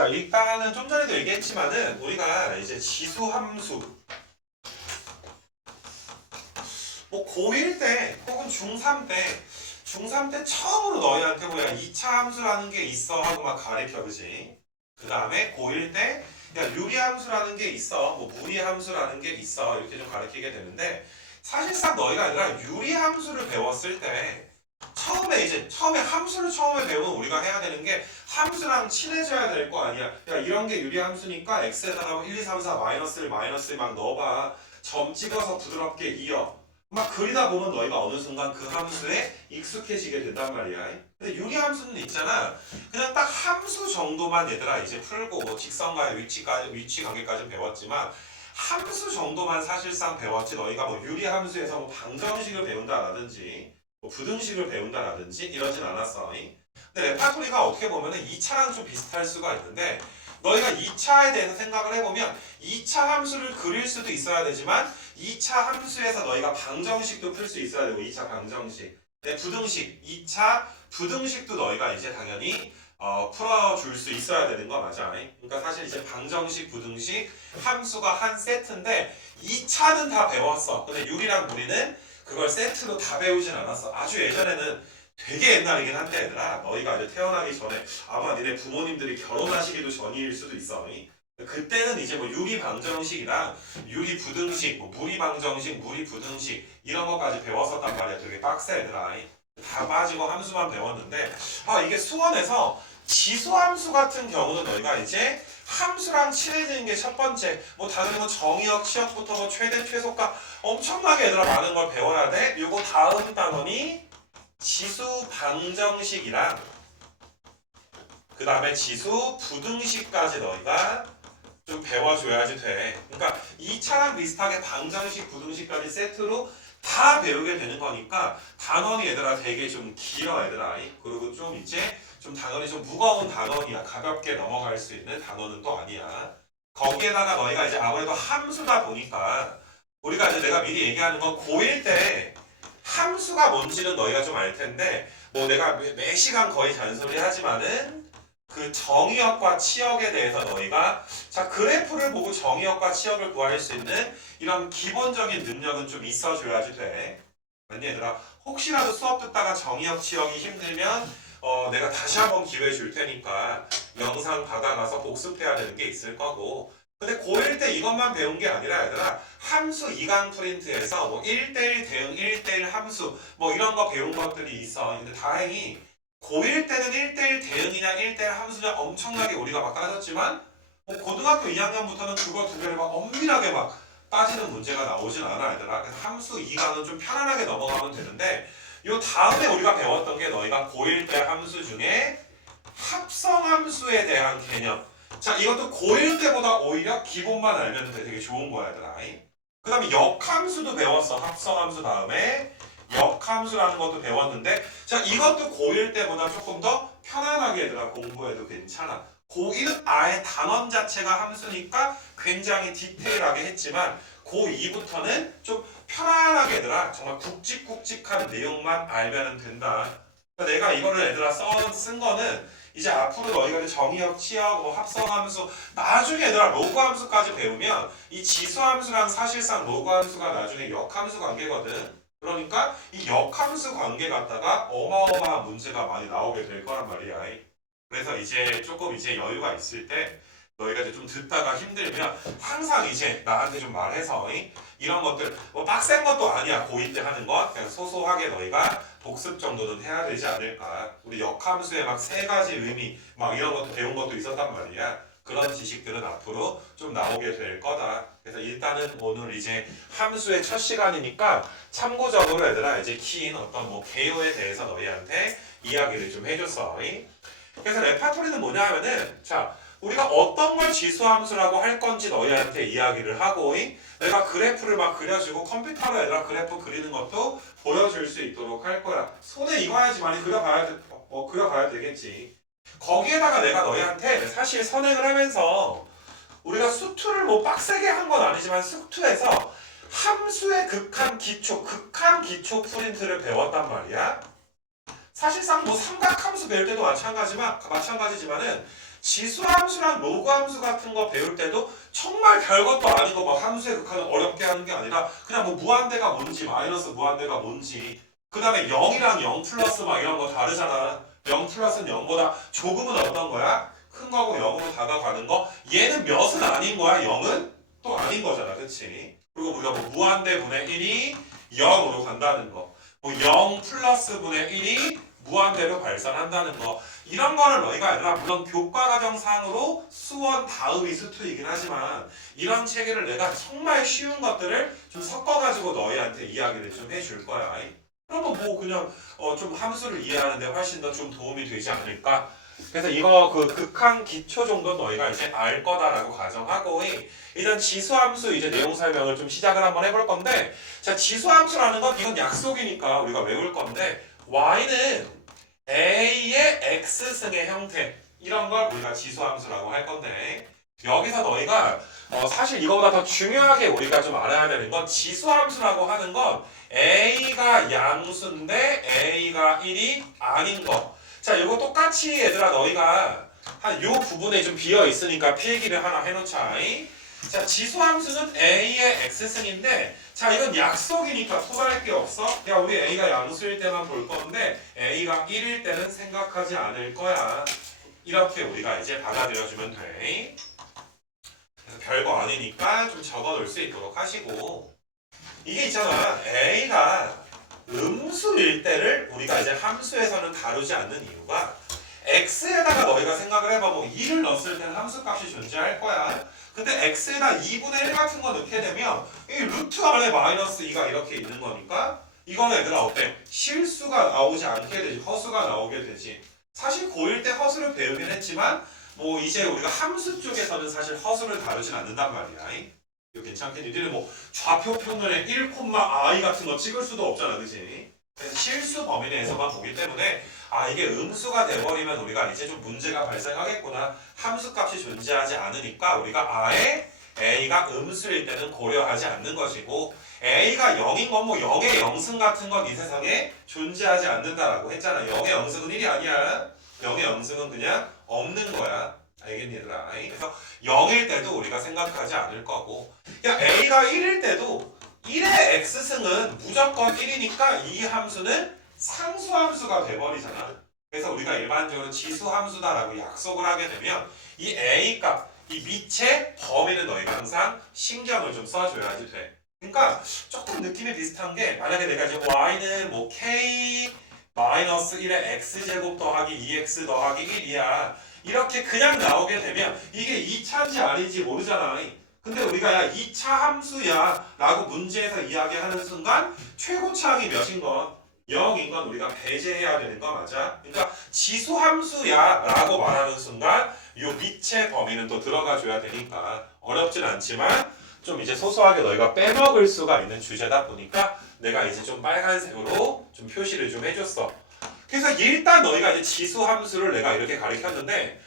자, 일단은 좀 전에도 얘기했지만은 우리가 이제 지수함수 뭐 고1 때 혹은 중3 때 처음으로 너희한테 뭐야 2차 함수라는 게 있어 하고 막 가르쳐 그지? 그 다음에 고1 때 야 유리함수라는 게 있어 뭐 무리함수라는 게 있어 이렇게 좀 가르치게 되는데 사실상 너희가 아니라 유리함수를 배웠을 때 처음에 함수를 처음에 배우면 우리가 해야 되는 게 함수랑 친해져야 될 거 아니야. 야 이런 게 유리함수니까 x에다가 뭐 1, 2, 3, 4 마이너스를 막 넣어봐. 점 찍어서 부드럽게 이어. 막 그리다 보면 너희가 어느 순간 그 함수에 익숙해지게 된단 말이야. 근데 유리함수는 있잖아. 그냥 딱 함수 정도만 얘들아 이제 풀고 뭐 직선과의 위치 관계까지 배웠지만 함수 정도만 사실상 배웠지 너희가 뭐 유리함수에서 뭐 방정식을 배운다라든지 뭐 부등식을 배운다라든지 이러진 않았어. 근데 레파토리가 어떻게 보면 2차랑 좀 비슷할 수가 있는데 너희가 2차에 대해서 생각을 해보면 2차 함수를 그릴 수도 있어야 되지만 2차 함수에서 너희가 방정식도 풀 수 있어야 되고 2차 방정식 부등식 2차 부등식도 너희가 이제 당연히 풀어줄 수 있어야 되는 거 맞아. 그러니까 사실 이제 방정식 부등식 함수가 한 세트인데 2차는 다 배웠어. 근데 유리랑 무리는 그걸 세트로 다 배우진 않았어. 아주 예전에는 되게 옛날이긴 한데 얘들아 너희가 이제 태어나기 전에 아마 니네 부모님들이 결혼하시기도 전일 수도 있어. 그때는 이제 뭐 유리 방정식이랑 유리 부등식, 뭐 무리 방정식, 무리 부등식 이런 것까지 배웠었단 말이야. 되게 빡세 얘들아. 다 빠지고 함수만 배웠는데 이게 수원에서 지수함수 같은 경우는 너희가 이제 함수랑 친해지는 게 첫 번째. 뭐 다른 뭐 정의역, 치역부터 뭐 최대, 최소가 엄청나게 얘들아 많은 걸 배워야 돼. 요거 다음 단원이 지수 방정식이랑 그 다음에 지수 부등식까지 너희가 좀 배워줘야지 돼. 그러니까 2차랑 비슷하게 방정식, 부등식까지 세트로 다 배우게 되는 거니까 단원이 얘들아 되게 좀 길어 얘들아. 그리고 좀 이제 좀 단원이 좀 무거운 단원이야. 가볍게 넘어갈 수 있는 단원은 또 아니야. 거기에다가 너희가 이제 아무래도 함수다 보니까 우리가 이제 내가 미리 얘기하는 건 고1 때 함수가 뭔지는 너희가 좀 알 텐데 뭐 내가 매 시간 거의 잔소리 하지만은 그 정의역과 치역에 대해서 너희가 자 그래프를 보고 정의역과 치역을 구할 수 있는 이런 기본적인 능력은 좀 있어줘야지 돼. 아니 얘들아 혹시라도 수업 듣다가 정의역 치역이 힘들면 내가 다시 한번 기회 줄 테니까 영상 받아가서 복습해야 되는 게 있을 거고 근데 고1 때 이것만 배운 게 아니라 얘들아 함수 2강 프린트에서 뭐 1대1 대응 1대1 함수 뭐 이런 거 배운 것들이 있어. 근데 다행히 고1 때는 1대1 대응이냐 1대1 함수냐 엄청나게 우리가 막 따졌지만 뭐 고등학교 2학년부터는 그거 두 개를 막 엄밀하게 막 따지는 문제가 나오진 않아 얘들아. 그래서 함수 2강은 좀 편안하게 넘어가면 되는데 요 다음에 우리가 배웠던 게 너희가 고1 때 함수 중에 합성함수에 대한 개념. 자 이것도 고1 때보다 오히려 기본만 알면 되게 좋은 거야 얘들아. 그 다음에 역함수도 배웠어. 합성함수 다음에 역함수라는 것도 배웠는데 자 이것도 고1 때보다 조금 더 편안하게 얘들아 공부해도 괜찮아. 고1은 아예 단원 자체가 함수니까 굉장히 디테일하게 했지만 고2부터는 좀 편안하게 얘들아 정말 굵직굵직한 내용만 알면 된다. 그러니까 내가 이거를 얘들아 쓴 거는 이제 앞으로 너희가 정의역, 치역, 뭐 합성함수 나중에 얘들아 로그함수까지 배우면 이 지수함수랑 사실상 로그함수가 나중에 역함수 관계거든. 그러니까 이 역함수 관계 갖다가 어마어마한 문제가 많이 나오게 될 거란 말이야. 그래서 이제 조금 이제 여유가 있을 때 너희가 이제 좀 듣다가 힘들면 항상 이제 나한테 좀 말해서 이런 것들 뭐 빡센 것도 아니야. 고2 때 하는 건 그냥 소소하게 너희가 복습 정도는 해야 되지 않을까. 우리 역함수의 막 세 가지 의미 막 이런 것도 배운 것도 있었단 말이야. 그런 지식들은 앞으로 좀 나오게 될 거다. 그래서 일단은 오늘 이제 함수의 첫 시간이니까 참고적으로 얘들아 이제 키인 어떤 뭐 개요에 대해서 너희한테 이야기를 좀 해줬어. 그래서 레파토리는 뭐냐 하면은 자 우리가 어떤 걸 지수함수라고 할 건지 너희한테 이야기를 하고 내가 그래프를 막 그려주고 컴퓨터로 얘들아 그래프 그리는 것도 보여줄 수 있도록 할 거야. 손에 익어야지 많이 그려봐야 되겠지. 거기에다가 내가 너희한테 사실 선행을 하면서 우리가 수투를 뭐 빡세게 한 건 아니지만 수투에서 함수의 극한 기초 프린트를 배웠단 말이야. 사실상 뭐 삼각함수 배울 때도 마찬가지지만은 지수함수랑 로그함수 같은 거 배울 때도 정말 별것도 아니고 막 함수의 극한을 어렵게 하는 게 아니라 그냥 뭐 무한대가 뭔지 마이너스 무한대가 뭔지 그 다음에 0이랑 0 플러스 막 이런 거 다르잖아. 0 플러스는 0보다 조금은 어떤 거야? 큰 거고 0으로 다가가는 거. 얘는 몇은 아닌 거야. 0은 또 아닌 거잖아. 그치? 그리고 우리가 뭐 무한대 분의 1이 0으로 간다는 거. 뭐 0 플러스 분의 1이 무한대로 발산한다는 거. 이런 거를 너희가 아니라 물론 교과과정상으로 수원 다음이 수투이긴 하지만 이런 체계를 내가 정말 쉬운 것들을 좀 섞어가지고 너희한테 이야기를 좀 해줄 거야. 그러면 뭐 그냥 좀 함수를 이해하는데 훨씬 더 좀 도움이 되지 않을까? 그래서 이거 그 극한 기초 정도 너희가 이제 알 거다라고 가정하고 일단 지수함수 이제 내용 설명을 좀 시작을 한번 해볼 건데 자 지수함수라는 건 이건 약속이니까 우리가 외울 건데 y는 a의 x승의 형태 이런 걸 우리가 지수함수라고 할 건데 여기서 너희가 사실 이거보다 더 중요하게 우리가 좀 알아야 되는 건 지수함수라고 하는 건 a가 양수인데 a가 1이 아닌 거. 자, 이거 똑같이 얘들아 너희가 한 요 부분에 좀 비어 있으니까 필기를 하나 해놓자. 자, 지수함수는 a의 x승인데 자, 이건 약속이니까 토달할 게 없어. 야, 우리 a가 양수일 때만 볼 건데 a가 1일 때는 생각하지 않을 거야. 이렇게 우리가 이제 받아들여주면 돼. 그래서 별거 아니니까 좀 적어놓을 수 있도록 하시고 이게 있잖아. a가 음수일 때를 우리가 이제 함수에서는 다루지 않는 이유가 x에다가 너희가 생각을 해봐. 뭐 2를 넣었을 때는 함수값이 존재할 거야. 근데 x에다 2분의 1 같은 거 넣게 되면 이 루트 안에 마이너스 2가 이렇게 있는 거니까 이거는 얘들아 어때? 실수가 나오지 않게 되지. 허수가 나오게 되지. 사실 고1 때 허수를 배우긴 했지만 뭐 이제 우리가 함수 쪽에서는 사실 허수를 다루진 않는단 말이야. 이거 괜찮겠니? 니들 뭐 좌표 평면에 1,i 같은 거 찍을 수도 없잖아, 그치? 그래서 실수 범위 내에서만 보기 때문에 아 이게 음수가 돼버리면 우리가 이제 좀 문제가 발생하겠구나. 함수값이 존재하지 않으니까 우리가 아예 a가 음수일 때는 고려하지 않는 것이고 a가 0인 건 뭐 0의 영승 같은 건 이 세상에 존재하지 않는다라고 했잖아. 0의 영승은 1이 아니야. 0의 영승은 그냥 없는 거야. 알겠니 얘들아? 그래서 0일 때도 우리가 생각하지 않을 거고 야 a가 1일 때도 1의 x승은 무조건 1이니까 이 함수는 상수함수가 돼버리잖아. 그래서 우리가 일반적으로 지수함수다라고 약속을 하게 되면 이 a값, 이 밑에 범위는 너희가 항상 신경을 좀 써줘야지 돼. 그러니까 조금 느낌이 비슷한 게 만약에 내가 이제 y는 뭐 k 마이너스 1의 x제곱 더하기 2x 더하기 1이야. 이렇게 그냥 나오게 되면 이게 2차인지 아닌지 모르잖아. 근데 우리가 야 2차 함수야 라고 문제에서 이야기하는 순간 최고차항이 몇인 건 0인 건 우리가 배제해야 되는 거 맞아? 그러니까 지수함수야 라고 말하는 순간 요 밑의 범위는 또 들어가 줘야 되니까 어렵진 않지만 좀 이제 소소하게 너희가 빼먹을 수가 있는 주제다 보니까 내가 이제 좀 빨간색으로 좀 표시를 좀 해줬어. 그래서 일단 너희가 이제 지수함수를 내가 이렇게 가르쳤는데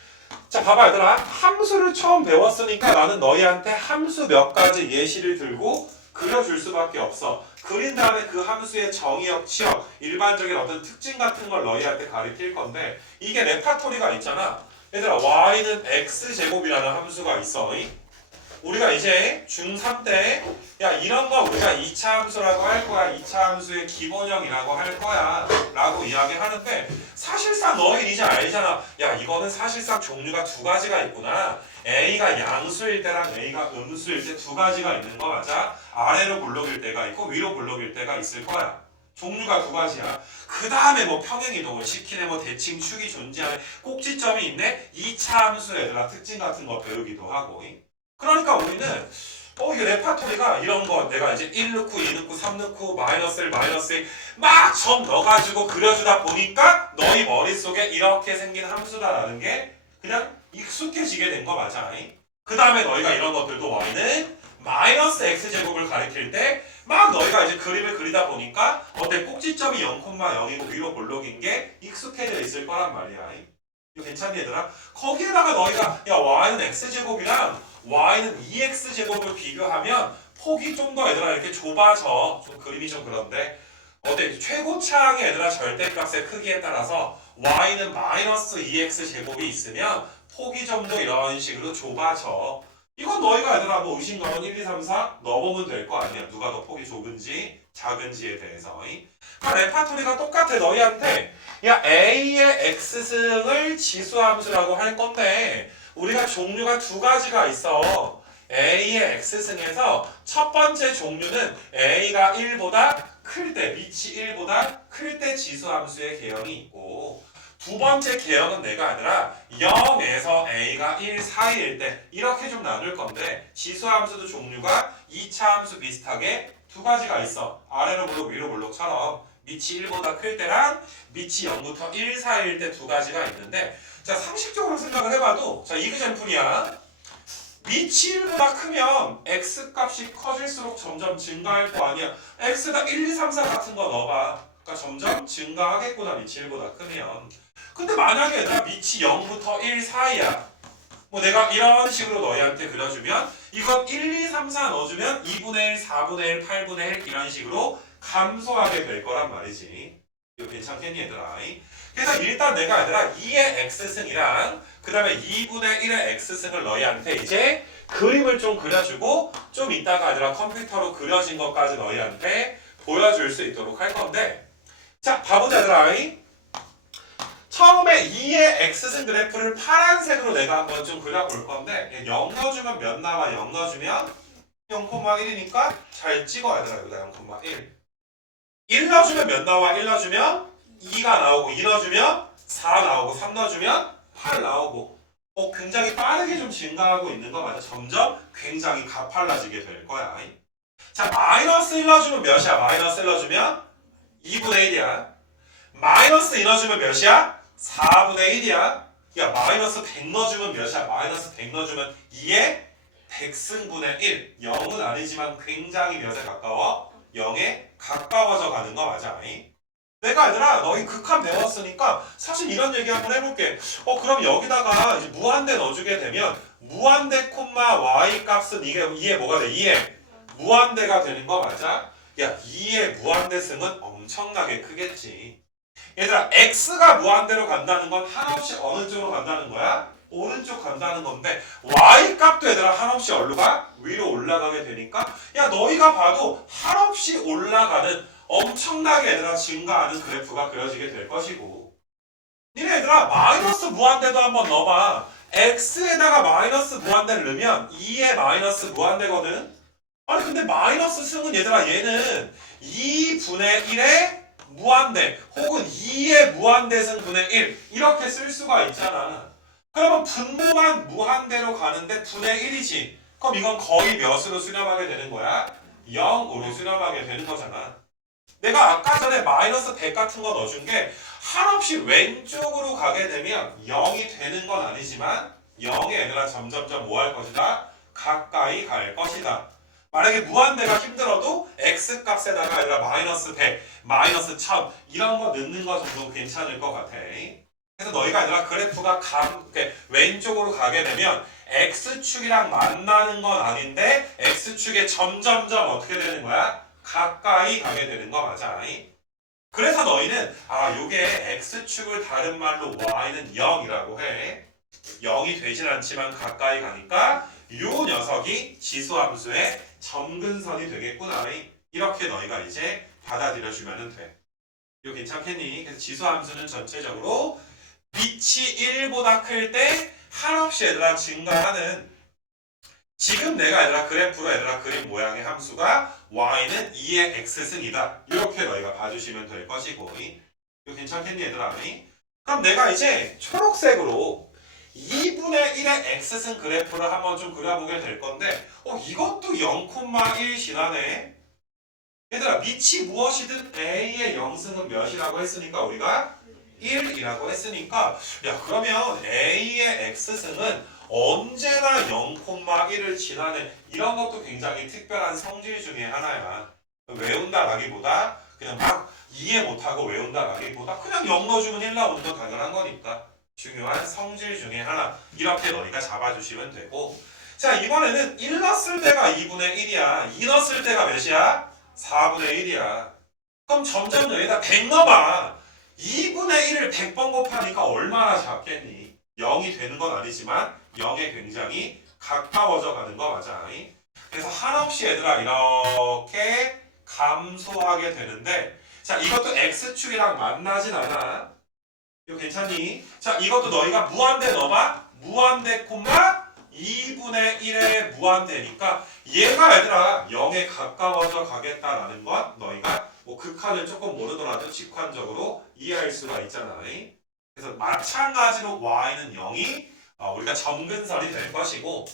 자 봐봐 얘들아 함수를 처음 배웠으니까 나는 너희한테 함수 몇 가지 예시를 들고 그려줄 수밖에 없어. 그린 다음에 그 함수의 정의역, 치역, 일반적인 어떤 특징 같은 걸 너희한테 가르칠 건데 이게 레파토리가 있잖아. 얘들아 y는 x제곱이라는 함수가 있어. 우리가 이제 중3 때 야 이런 거 우리가 2차 함수라고 할 거야. 2차 함수의 기본형이라고 할 거야 라고 이야기하는데 사실상 너희 이제 알잖아. 야 이거는 사실상 종류가 두 가지가 있구나. a가 양수일 때랑 a가 음수일 때 두 가지가 있는 거 맞아? 아래로 블록일 때가 있고 위로 블록일 때가 있을 거야. 종류가 두 가지야. 그 다음에 뭐 평행이동을 시키네 뭐 대칭 축이 존재하네 꼭지점이 있네. 2차 함수 얘들아 특징 같은 거 배우기도 하고. 그러니까 우리는 이게 레파토리가 이런 거 내가 이제 1 넣고 2 넣고 3 넣고 마이너스 1 마이너스 1 막 점 넣어가지고 그려주다 보니까 너희 머릿속에 이렇게 생긴 함수다라는 게 그냥 익숙해지게 된 거 맞아. 그 다음에 너희가 이런 것들도 y는 마이너스 x제곱을 가리킬 때 막 너희가 이제 그림을 그리다 보니까 어때 꼭지점이 0,0이고 위로 볼록인 게 익숙해져 있을 거란 말이야. 이거 괜찮니 얘들아? 거기에다가 너희가 야 y는 x제곱이랑 y는 2x제곱을 비교하면 폭이 좀 더 얘들아 이렇게 좁아져. 좀 그림이 좀 그런데 어때? 최고차항의 얘들아 절대값의 크기에 따라서 y는 마이너스 2x 제곱이 있으면 폭이 좀 더 이런 식으로 좁아져. 이건 너희가 얘들아 뭐 의심가만 1, 2, 3, 4 넣어보면 될 거 아니야. 누가 더 폭이 좁은지 작은지에 대해서. 그럼 레파토리가 똑같아 너희한테. 야 a의 x승을 지수함수라고 할 건데 우리가 종류가 두 가지가 있어. a의 x승에서 첫 번째 종류는 a가 1보다 클 때, 밑이 1보다 클 때 지수함수의 개형이 있고 두 번째 개형은 내가 아니라 0에서 a가 1 사이일 때 이렇게 좀 나눌 건데 지수함수도 종류가 2차 함수 비슷하게 두 가지가 있어. 아래로 블록 위로 블록처럼 밑이 1보다 클 때랑 밑이 0부터 1 사이일 때 두 가지가 있는데 자 상식적으로 생각을 해봐도 자 이그젠플이야. 밑이 1보다 크면 x값이 커질수록 점점 증가할 거 아니야. x가 1, 2, 3, 4 같은 거 넣어봐. 그러니까 점점 증가하겠구나 밑이 1보다 크면. 근데 만약에 얘들아 밑이 0부터 1 사이야. 뭐 내가 이런 식으로 너희한테 그려주면 이건 1, 2, 3, 4 넣어주면 2분의 1, 4분의 1, 8분의 1 이런 식으로 감소하게 될 거란 말이지. 이거 괜찮겠니 얘들아? 그래서 일단 내가 얘들아 2의 x승이랑 그 다음에 2분의 1의 x승을 너희한테 이제 그림을 좀 그려주고 좀 이따가 얘들아 컴퓨터로 그려진 것까지 너희한테 보여줄 수 있도록 할 건데 자 봐보자 얘들아. 처음에 2의 x승 그래프를 파란색으로 내가 한번 좀 그려볼 건데 0 넣어주면 몇 나와? 0 넣어주면 0,1이니까 잘 찍어 얘들아. 여기다 0,1 1 넣어주면 몇 나와? 1 넣어주면 2가 나오고 2 넣어주면 4 나오고 3 넣어주면 8 나오고 굉장히 빠르게 좀 증가하고 있는 거 맞아. 점점 굉장히 가팔라지게 될 거야. 자 마이너스 1 넣어주면 몇이야? 마이너스 1 넣어주면 2분의 1이야. 마이너스 2 넣어주면 몇이야? 4분의 1이야. 야 마이너스 100 넣어주면 몇이야? 마이너스 100 넣어주면 2의 100승분의 1. 0은 아니지만 굉장히 몇에 가까워? 0에 가까워져 가는 거 맞아. 내가 얘들아 너희 극한 배웠으니까 사실 이런 얘기 한번 해볼게. 그럼 여기다가 이제 무한대 넣어주게 되면 무한대 콤마 y 값은 이게 2에 뭐가 돼? 2에 무한대가 되는 거 맞아? 야 2의 무한대승은 엄청나게 크겠지. 얘들아 x가 무한대로 간다는 건 한없이 어느 쪽으로 간다는 거야? 오른쪽 간다는 건데 y 값도 얘들아 한없이 어디로 가? 위로 올라가게 되니까 야 너희가 봐도 한없이 올라가는 엄청나게 얘들아 증가하는 그래프가 그려지게 될 것이고 니네 얘들아 마이너스 무한대도 한번 넣어봐. x에다가 마이너스 무한대를 넣으면 2의 마이너스 무한대거든. 아니 근데 마이너스 승은 얘들아 얘는 2분의 1의 무한대 혹은 2의 무한대승 분의 1 이렇게 쓸 수가 있잖아. 그러면 분모만 무한대로 가는데 분의 1이지. 그럼 이건 거의 몇으로 수렴하게 되는 거야? 0으로 수렴하게 되는 거잖아. 내가 아까 전에 마이너스 100 같은 거 넣어준 게 한없이 왼쪽으로 가게 되면 0이 되는 건 아니지만 0에 얘들아 점점점 뭐 할 것이다? 가까이 갈 것이다. 만약에 무한대가 힘들어도 x값에다가 얘들아 마이너스 100, 마이너스 1000 이런 거 넣는 거 정도 괜찮을 것 같아. 그래서 너희가 얘들아 그래프가 왼쪽으로 가게 되면 x축이랑 만나는 건 아닌데 x축에 점점점 어떻게 되는 거야? 가까이 가게 되는 거 맞아. 그래서 너희는 요게 x축을 다른 말로 y는 0이라고 해. 0이 되진 않지만 가까이 가니까 요 녀석이 지수함수의 점근선이 되겠구나. 이렇게 너희가 이제 받아들여주면 돼. 이거 괜찮겠니? 그래서 지수함수는 전체적으로 밑이 1보다 클 때 한없이 얘들아 증가하는 지금 내가 얘들아 그래프로 얘들아 그린 모양의 함수가 y는 2의 x승이다. 이렇게 너희가 봐주시면 될 것이고 이거 괜찮겠니 얘들아? 그럼 내가 이제 초록색으로 2분의 1의 x승 그래프를 한번 좀 그려보게 될 건데 이것도 0,1 지나네. 얘들아 밑이 무엇이든 a의 0승은 몇이라고 했으니까 우리가 1이라고 했으니까 야 그러면 a의 x승은 언제나 0,1을 지나는 이런 것도 굉장히 특별한 성질 중에 하나야. 외운다라기보다 그냥 막 이해 못하고 외운다라기보다 그냥 0 넣어주면 1 나오는 건 당연한 거니까 중요한 성질 중에 하나 이렇게 너희가 잡아주시면 되고 자 이번에는 1 넣었을 때가 2분의 1이야. 2 넣었을 때가 몇이야? 4분의 1이야. 그럼 점점 여기다 100 넣어봐. 2분의 1을 100번 곱하니까 얼마나 작겠니? 0이 되는 건 아니지만 0에 굉장히 가까워져 가는 거 맞아. 그래서 한없이 얘들아 이렇게 감소하게 되는데 자 이것도 x축이랑 만나진 않아. 이거 괜찮니? 자 이것도 너희가 무한대 넣어봐. 무한대 콤마 2분의 1의 무한대니까 얘가 얘들아 0에 가까워져 가겠다라는 건 너희가 뭐 극한을 조금 모르더라도 직관적으로 이해할 수가 있잖아. 그래서 마찬가지로 y는 0이 우리가 점근설이 될 것이고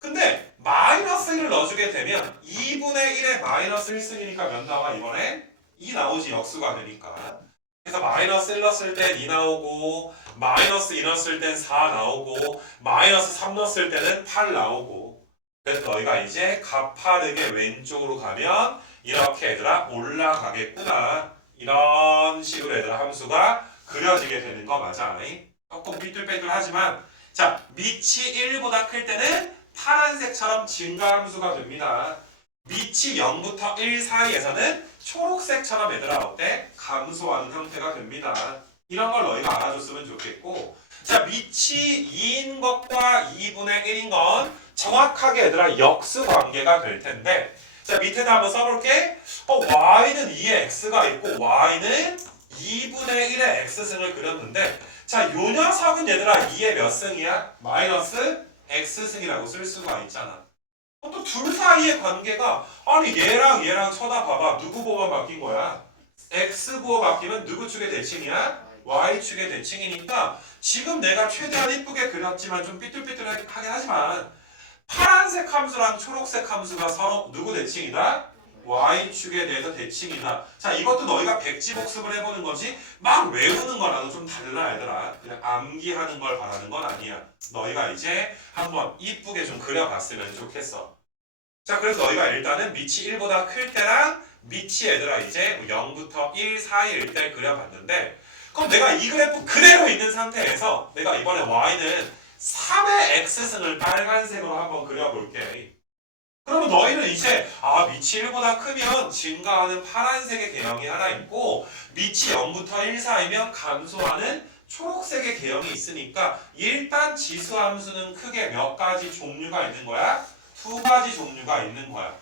근데 마이너스 1을 넣어주게 되면 2분의 1의 마이너스 1승이니까 몇 나와 이번에? 2 나오지 역수가 되니까 그래서 마이너스 1 넣었을 땐 2 나오고 마이너스 2 넣었을 땐 4 나오고 마이너스 3 넣었을 때는 8 나오고 그래서 너희가 이제 가파르게 왼쪽으로 가면 이렇게 얘들아 올라가겠구나 이런 식으로 얘들아 함수가 그려지게 되는 거 맞아. 조금 삐뚤빼뚤하지만 자 밑이 1보다 클 때는 파란색처럼 증가함수가 됩니다. 밑이 0부터 1 사이에서는 초록색처럼 얘들아 어때? 감소하는 형태가 됩니다. 이런 걸 너희가 알아줬으면 좋겠고 자 밑이 2인 것과 2분의 1인 건 정확하게 얘들아 역수 관계가 될 텐데 자 밑에다 한번 써볼게. y는 2의 x가 있고 y는 2분의 1의 x승을 그렸는데 자 요 녀석은 얘들아 2의 몇 승이야? 마이너스 x승이라고 쓸 수가 있잖아. 또 둘 사이의 관계가 아니 얘랑 얘랑 쳐다봐봐. 누구 보호가 바뀐 거야? x 보호 바뀌면 누구 축의 대칭이야? y 축의 대칭이니까 지금 내가 최대한 이쁘게 그렸지만 좀 삐뚤삐뚤하긴 하지만 파란색 함수랑 초록색 함수가 서로 누구 대칭이다? y축에 대해서 대칭이다. 자 이것도 너희가 백지복습을 해보는 거지 막 외우는 거랑은 좀 달라 얘들아. 그냥 암기하는 걸 바라는 건 아니야. 너희가 이제 한번 이쁘게 좀 그려봤으면 좋겠어. 자 그래서 너희가 일단은 밑이 1보다 클 때랑 밑이 얘들아 이제 0부터 1 사이일 때 그려봤는데 그럼 내가 이 그래프 그대로 있는 상태에서 내가 이번에 y는 3의 x승을 빨간색으로 한번 그려볼게. 그러면 너희는 이제 밑이 1보다 크면 증가하는 파란색의 개형이 하나 있고 밑이 0부터 1 사이면 감소하는 초록색의 개형이 있으니까 일단 지수함수는 크게 몇 가지 종류가 있는 거야? 두 가지 종류가 있는 거야.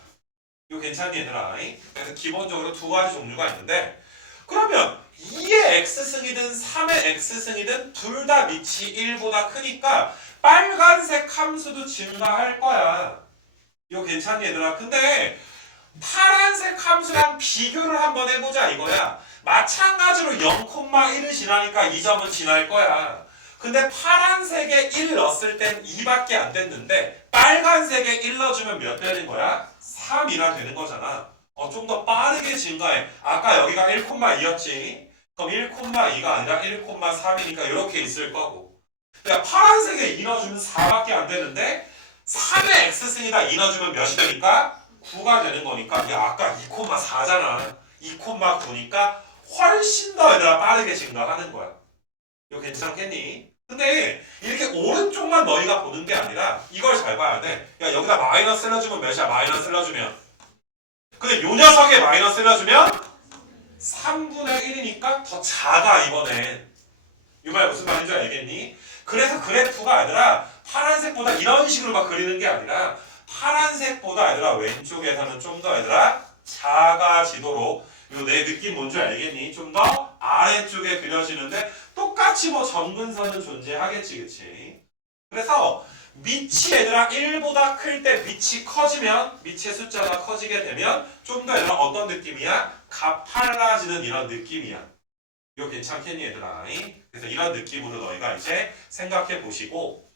이거 괜찮니 얘들아? 그래서 기본적으로 두 가지 종류가 있는데 그러면 2의 x승이든 3의 x승이든 둘 다 밑이 1보다 크니까 빨간색 함수도 증가할 거야. 이거 괜찮니 얘들아? 근데 파란색 함수랑 비교를 한번 해보자 이거야. 마찬가지로 0,1을 지나니까 이 점은 지날 거야. 근데 파란색에 1 넣었을 땐 2밖에 안 됐는데 빨간색에 1 넣어주면 몇 되는 거야? 3이나 되는 거잖아. 좀 더 빠르게 증가해. 아까 여기가 1,2였지. 그럼 1,2가 아니라 1,3이니까 이렇게 있을 거고. 그러니까 파란색에 2 넣어주면 4밖에 안 되는데 3의 x승이다 2 넣어주면 몇이 되니까? 9가 되는 거니까 야 아까 2,4잖아. 2,9니까 훨씬 더 얘들아 빠르게 증가하는 거야. 이거 괜찮겠니? 근데 이렇게 오른쪽만 너희가 보는 게 아니라 이걸 잘 봐야 돼. 야 여기다 마이너스 넣어주면 몇이야? 마이너스 넣어주면 근데 요 녀석에 마이너스 넣어주면 3분의 1이니까 더 작아 이번엔. 이 말 무슨 말인지 알겠니? 그래서 그래프가 아니라 파란색보다 이런 식으로 막 그리는 게 아니라 파란색보다 얘들아 왼쪽에서는 좀 더 얘들아 작아지도록 요 내 느낌 뭔지 알겠니? 좀 더 아래쪽에 그려지는데 똑같이 뭐 점근선은 존재하겠지 그치? 그래서 밑이 얘들아 1보다 클 때 밑이 커지면 밑의 숫자가 커지게 되면 좀 더 얘들아 어떤 느낌이야? 가팔라지는 이런 느낌이야. 이거 괜찮겠니 얘들아? 그래서 이런 느낌으로 너희가 이제 생각해 보시고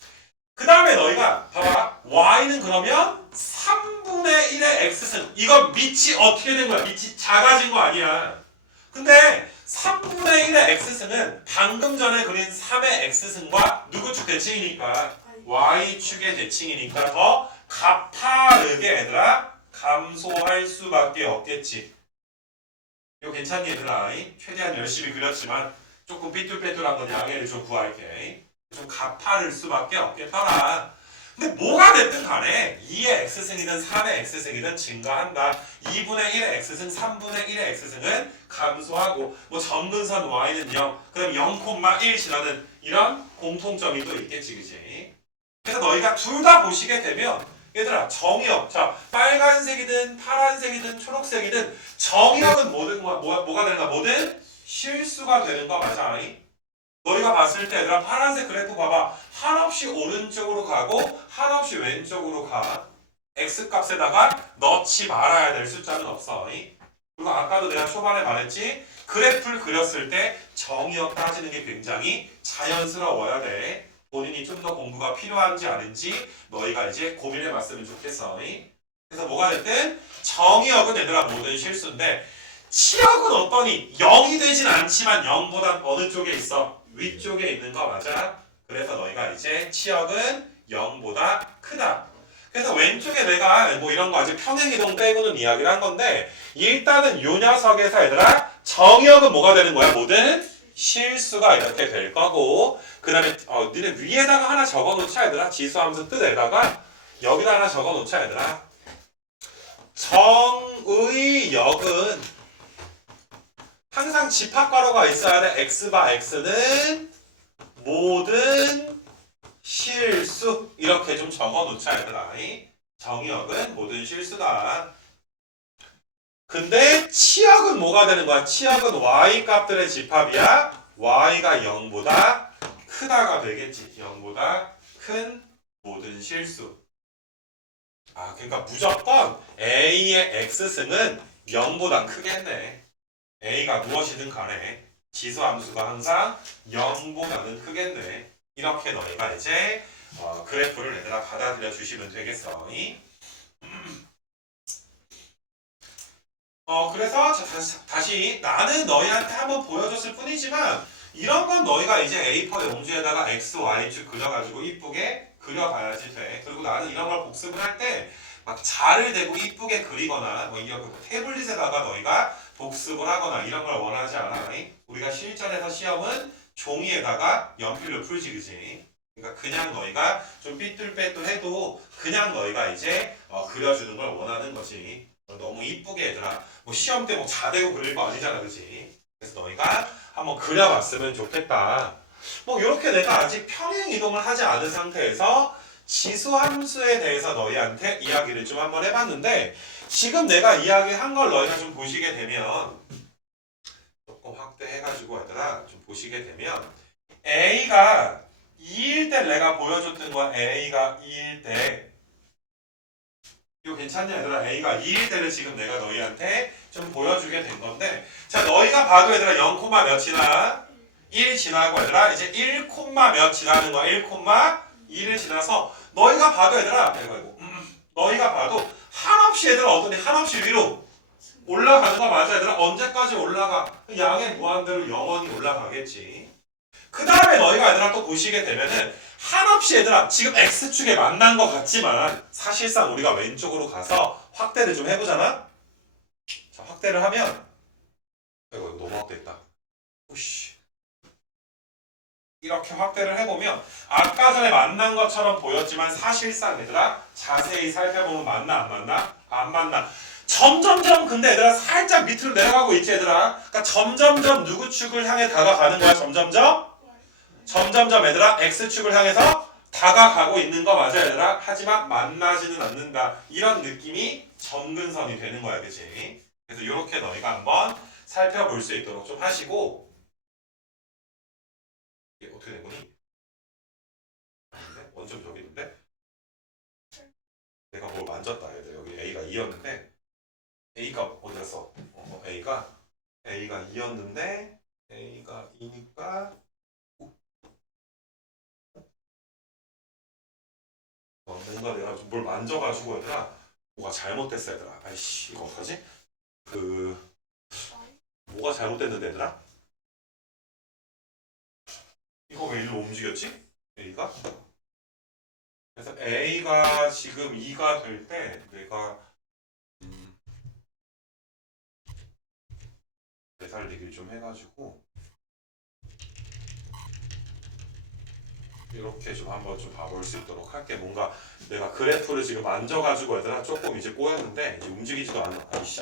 그 다음에 너희가 봐봐 y는 그러면 3분의 1의 x승 이건 밑이 어떻게 된 거야? 밑이 작아진 거 아니야. 근데 3분의 1의 x승은 방금 전에 그린 3의 x승과 누구 축 대칭이니까 y축의 대칭이니까 더 가파르게 얘들아 감소할 수밖에 없겠지. 이거 괜찮니 얘들아? 최대한 열심히 그렸지만 조금 삐뚤빼뚤한 건 양해를 좀 구할게. 좀 가파를 수밖에 없겠더라. 근데 뭐가 됐든 간에 2의 x승이든 3의 x승이든 증가한다. 2분의 1의 x승, 3분의 1의 x승은 감소하고 뭐 점근선 y는 0, 그럼 0,1 지나는 이런 공통점이 또 있겠지, 그지? 그래서 너희가 둘 다 보시게 되면 얘들아 정의역, 자 빨간색이든 파란색이든 초록색이든 정의역은 뭐가 되는가? 모든 실수가 되는 거 맞아? 너희가 봤을 때 얘들아 파란색 그래프 봐봐. 한없이 오른쪽으로 가고 한없이 왼쪽으로 가. x값에다가 넣지 말아야 될 숫자는 없어. 그리고 아까도 내가 초반에 말했지. 그래프를 그렸을 때 정의역 따지는 게 굉장히 자연스러워야 돼. 본인이 좀 더 공부가 필요한지 아닌지 너희가 이제 고민해 봤으면 좋겠어. 그래서 뭐가 됐든 정의역은 얘들아 모든 실수인데 치역은 어떠니? 0이 되진 않지만 0보단 어느 쪽에 있어? 위쪽에 있는 거 맞아? 그래서 너희가 이제 치역은 0보다 크다. 그래서 왼쪽에 내가 뭐 이런 거 아직 평행이동 빼고는 이야기를 한 건데 일단은 요 녀석에서 얘들아 정의역은 뭐가 되는 거야? 모든 실수가 이렇게 될 거고 그 다음에 니네 위에다가 하나 적어놓자 얘들아. 지수함수 뜻에다가 여기다 하나 적어놓자 얘들아. 정의역은 항상 집합괄호가 있어야 돼. x바 x는 모든 실수 이렇게 좀 적어놓자 얘들아. 정의역은 모든 실수다. 근데 치역은 뭐가 되는 거야? 치역은 y 값들의 집합이야. y가 0보다 크다가 되겠지. 0보다 큰 모든 실수. 그러니까 무조건 a의 x승은 0보다 크겠네. a가 무엇이든 간에 지수함수가 항상 0보다는 크겠네. 이렇게 너희가 이제 그래프를 얘들아 받아들여 주시면 되겠어. 그래서 다시 나는 너희한테 한번 보여줬을 뿐이지만 이런 건 너희가 이제 A4 용지에다가 X, Y축 그려가지고 이쁘게 그려봐야지 돼. 그리고 나는 이런 걸 복습을 할 때 막 자를 대고 이쁘게 그리거나 뭐 이런 태블릿에다가 너희가 복습을 하거나 이런 걸 원하지 않아. 우리가 실전에서 시험은 종이에다가 연필로 풀지, 그지? 그러니까 그냥 너희가 좀 삐뚤빼뚤해도 그냥 너희가 이제 그려주는 걸 원하는 거지. 너무 이쁘게 얘들아 뭐 시험 때 뭐 자대고 그릴 거 아니잖아, 그지? 그래서 너희가 한번 그려봤으면 좋겠다. 뭐 이렇게 내가 아직 평행 이동을 하지 않은 상태에서 지수함수에 대해서 너희한테 이야기를 좀 한번 해봤는데 지금 내가 이야기한 걸 너희가 좀 보시게 되면 조금 확대해가지고 얘들아 좀 보시게 되면 A가 2일 때 내가 보여줬던 거야. A가 2일 때 이거 괜찮냐 얘들아? A가 2일 때를 지금 내가 너희한테 좀 보여주게 된 건데 자 너희가 봐도 얘들아 0, 몇 지나? 1 지나고 얘들아 이제 1, 몇 지나는 거야. 1, 2를 지나서 너희가 봐도 얘들아 너희가 봐도 한없이 얘들아 어떠니? 한없이 위로 올라가는 거 맞아 얘들아? 언제까지 올라가? 양의 무한대로 영원히 올라가겠지. 그 다음에 너희가 얘들아 또 보시게 되면은 한없이 얘들아 지금 X축에 만난 것 같지만 사실상 우리가 왼쪽으로 가서 확대를 좀 해보잖아? 자 확대를 하면 이거 너무 확대했다. 오씨. 이렇게 확대를 해보면 아까 전에 만난 것처럼 보였지만 사실상 얘들아 자세히 살펴보면 맞나 안 맞나? 안 맞나? 점점점 근데 얘들아 살짝 밑으로 내려가고 있지 얘들아. 그러니까 점점점 누구 축을 향해 다가가는 거야? 점점점 얘들아 X축을 향해서 다가가고 있는 거 맞아 얘들아. 하지만 만나지는 않는다. 이런 느낌이 점근선이 되는 거야, 그치? 그래서 이렇게 너희가 한번 살펴볼 수 있도록 좀 하시고 이게 어떻게 된 거니? 원점 저기 있는데? 내가 뭘 만졌다 얘들. 여기 A가 2였는데 A가 어디 갔어? A가 2였는데 A가 2니까 뭔가 내가 뭘 만져가지고 얘들아 뭐가 잘못됐어 얘들아. 아이씨 이거 어떡하지? 뭐가 잘못됐는데 얘들아? 이거 왜 일로 움직였지? A가? 그래서 A가 지금 2가 될 때 내가 되살리기를 좀 해가지고 이렇게 좀 한번 좀 봐볼 수 있도록 할게. 뭔가 내가 그래프를 지금 만져가지고 얘들아 조금 이제 꼬였는데 이제 움직이지도 않아. 아이씨.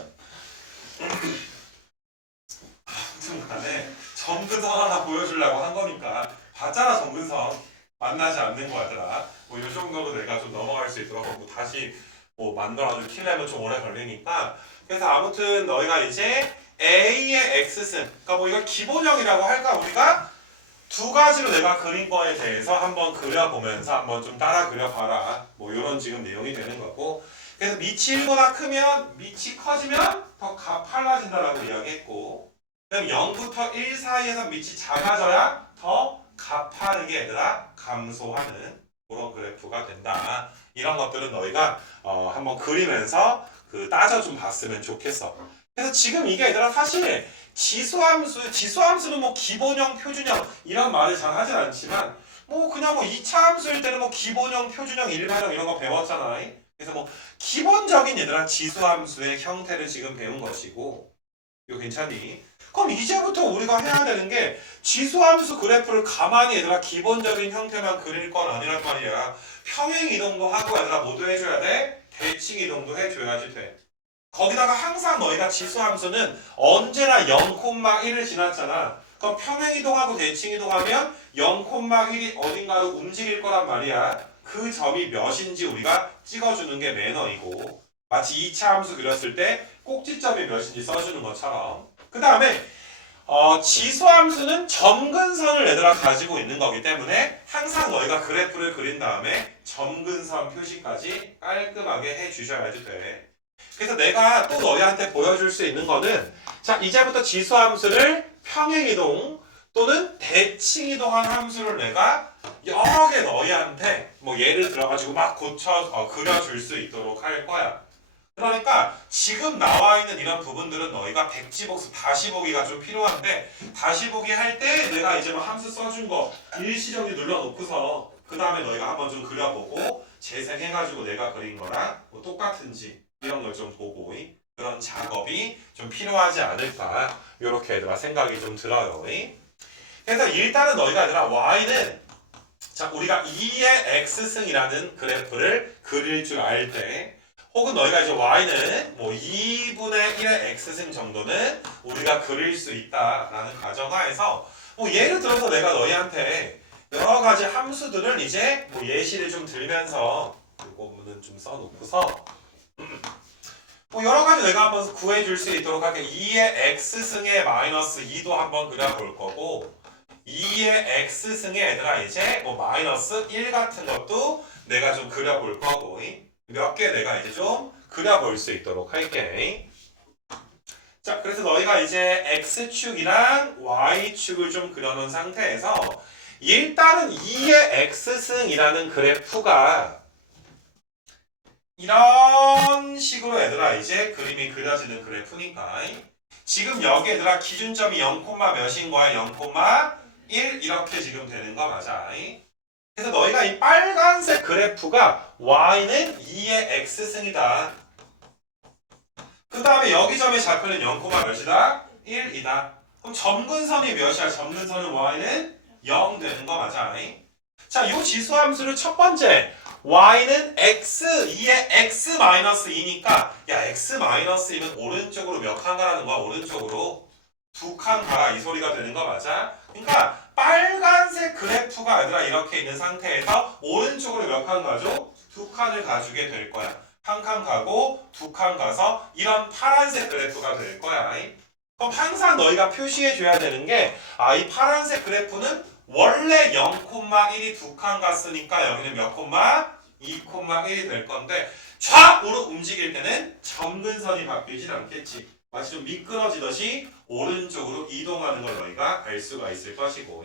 아무튼 간에 점근선 하나 보여주려고 한 거니까 봤잖아. 점근선 만나지 않는 거 얘들아. 뭐 이 정도로 내가 좀 넘어갈 수 있도록 뭐 다시 뭐 만들어가지고 키려면 좀 오래 걸리니까. 그래서 아무튼 너희가 이제 A의 X승, 그러니까 뭐 이걸 기본형이라고 할까 우리가 두 가지로 내가 그린 거에 대해서 한번 그려보면서 한번 좀 따라 그려봐라. 뭐 이런 지금 내용이 되는 거고. 그래서 밑이 1보다 크면 밑이 커지면 더 가팔라진다라고 이야기했고, 그다음 0부터 1 사이에서 밑이 작아져야 더 가파르게 얘들아 감소하는 그런 그래프가 된다. 이런 것들은 너희가 한번 그리면서 따져 좀 봤으면 좋겠어. 그래서 지금 이게 얘들아 사실 지수함수는 뭐 기본형, 표준형 이런 말을 잘 하진 않지만 뭐 그냥 뭐 2차 함수일 때는 뭐 기본형, 표준형, 일반형 이런 거 배웠잖아. 그래서 뭐 기본적인 얘들아 지수함수의 형태를 지금 배운 것이고, 이거 괜찮니? 그럼 이제부터 우리가 해야 되는 게 지수함수 그래프를 가만히 얘들아 기본적인 형태만 그릴 건 아니란 말이야. 평행 이동도 하고 얘들아 모두 해줘야 돼. 대칭 이동도 해줘야지 돼. 거기다가 항상 너희가 지수함수는 언제나 0,1을 지났잖아. 그럼 평행이동하고 대칭이동하면 0,1이 어딘가로 움직일 거란 말이야. 그 점이 몇인지 우리가 찍어주는 게 매너이고, 마치 2차 함수 그렸을 때 꼭지점이 몇인지 써주는 것처럼. 그 다음에 지수함수는 점근선을 얘들아 가지고 있는 거기 때문에 항상 너희가 그래프를 그린 다음에 점근선 표시까지 깔끔하게 해주셔야지 돼. 그래서 내가 또 너희한테 보여줄 수 있는 거는, 자 이제부터 지수함수를 평행이동 또는 대칭이동한 함수를 내가 여러 개 너희한테 뭐 예를 들어가지고 막 그려줄 수 있도록 할 거야. 그러니까 지금 나와 있는 이런 부분들은 너희가 백지복수 다시 보기가 좀 필요한데, 다시 보기 할 때 내가 이제 뭐 함수 써준 거 일시정지 눌러놓고서 그 다음에 너희가 한번 좀 그려보고 재생해가지고 내가 그린 거랑 뭐 똑같은지 이런 걸 좀 보고 그런 작업이 좀 필요하지 않을까, 이렇게 얘들아 생각이 좀 들어요. 그래서 일단은 너희가 얘들아 y는, 자 우리가 2의 x승이라는 그래프를 그릴 줄 알 때, 혹은 너희가 이제 y는 뭐 2분의 1의 x승 정도는 우리가 그릴 수 있다라는 가정하에서, 뭐 예를 들어서 내가 너희한테 여러 가지 함수들을 이제 뭐 예시를 좀 들면서 이 부분은 좀 써놓고서 뭐 여러 가지 내가 한번 구해줄 수 있도록 할게. 2의 x승의 마이너스 2도 한번 그려볼 거고, 2의 x승의 얘들아 이제 뭐 마이너스 1 같은 것도 내가 좀 그려볼 거고, 몇 개 내가 이제 좀 그려볼 수 있도록 할게. 자, 그래서 너희가 이제 x축이랑 y축을 좀 그려놓은 상태에서 일단은 2의 x승이라는 그래프가 이런 식으로 얘들아 이제 그림이 그려지는 그래프니까, 지금 여기 얘들아 기준점이 0, 몇인 거야? 0,1 이렇게 지금 되는 거 맞아. 그래서 너희가 이 빨간색 그래프가 y는 2의 x승이다. 그 다음에 여기 점의 좌표는 0, 몇이다? 1이다. 그럼 점근선이 몇이야? 점근선은 y는 0 되는 거 맞아. 자, 이 지수함수를 첫 번째 y는 x, 2의 x-2니까 야 x-2는 오른쪽으로 몇 칸 가라는 거야? 오른쪽으로 2칸 가라 이 소리가 되는 거 맞아? 그러니까 빨간색 그래프가 얘들아 이렇게 있는 상태에서 오른쪽으로 몇 칸 가죠? 2칸을 가주게 될 거야. 한 칸 가고 2칸 가서 이런 파란색 그래프가 될 거야. 그럼 항상 너희가 표시해 줘야 되는 게, 이 파란색 그래프는 원래 0,1이 2칸 갔으니까 여기는 몇 콤마? 2,1이 될 건데, 좌우로 움직일 때는 점근선이 바뀌진 않겠지. 마치 좀 미끄러지듯이 오른쪽으로 이동하는 걸 너희가 알 수가 있을 것이고.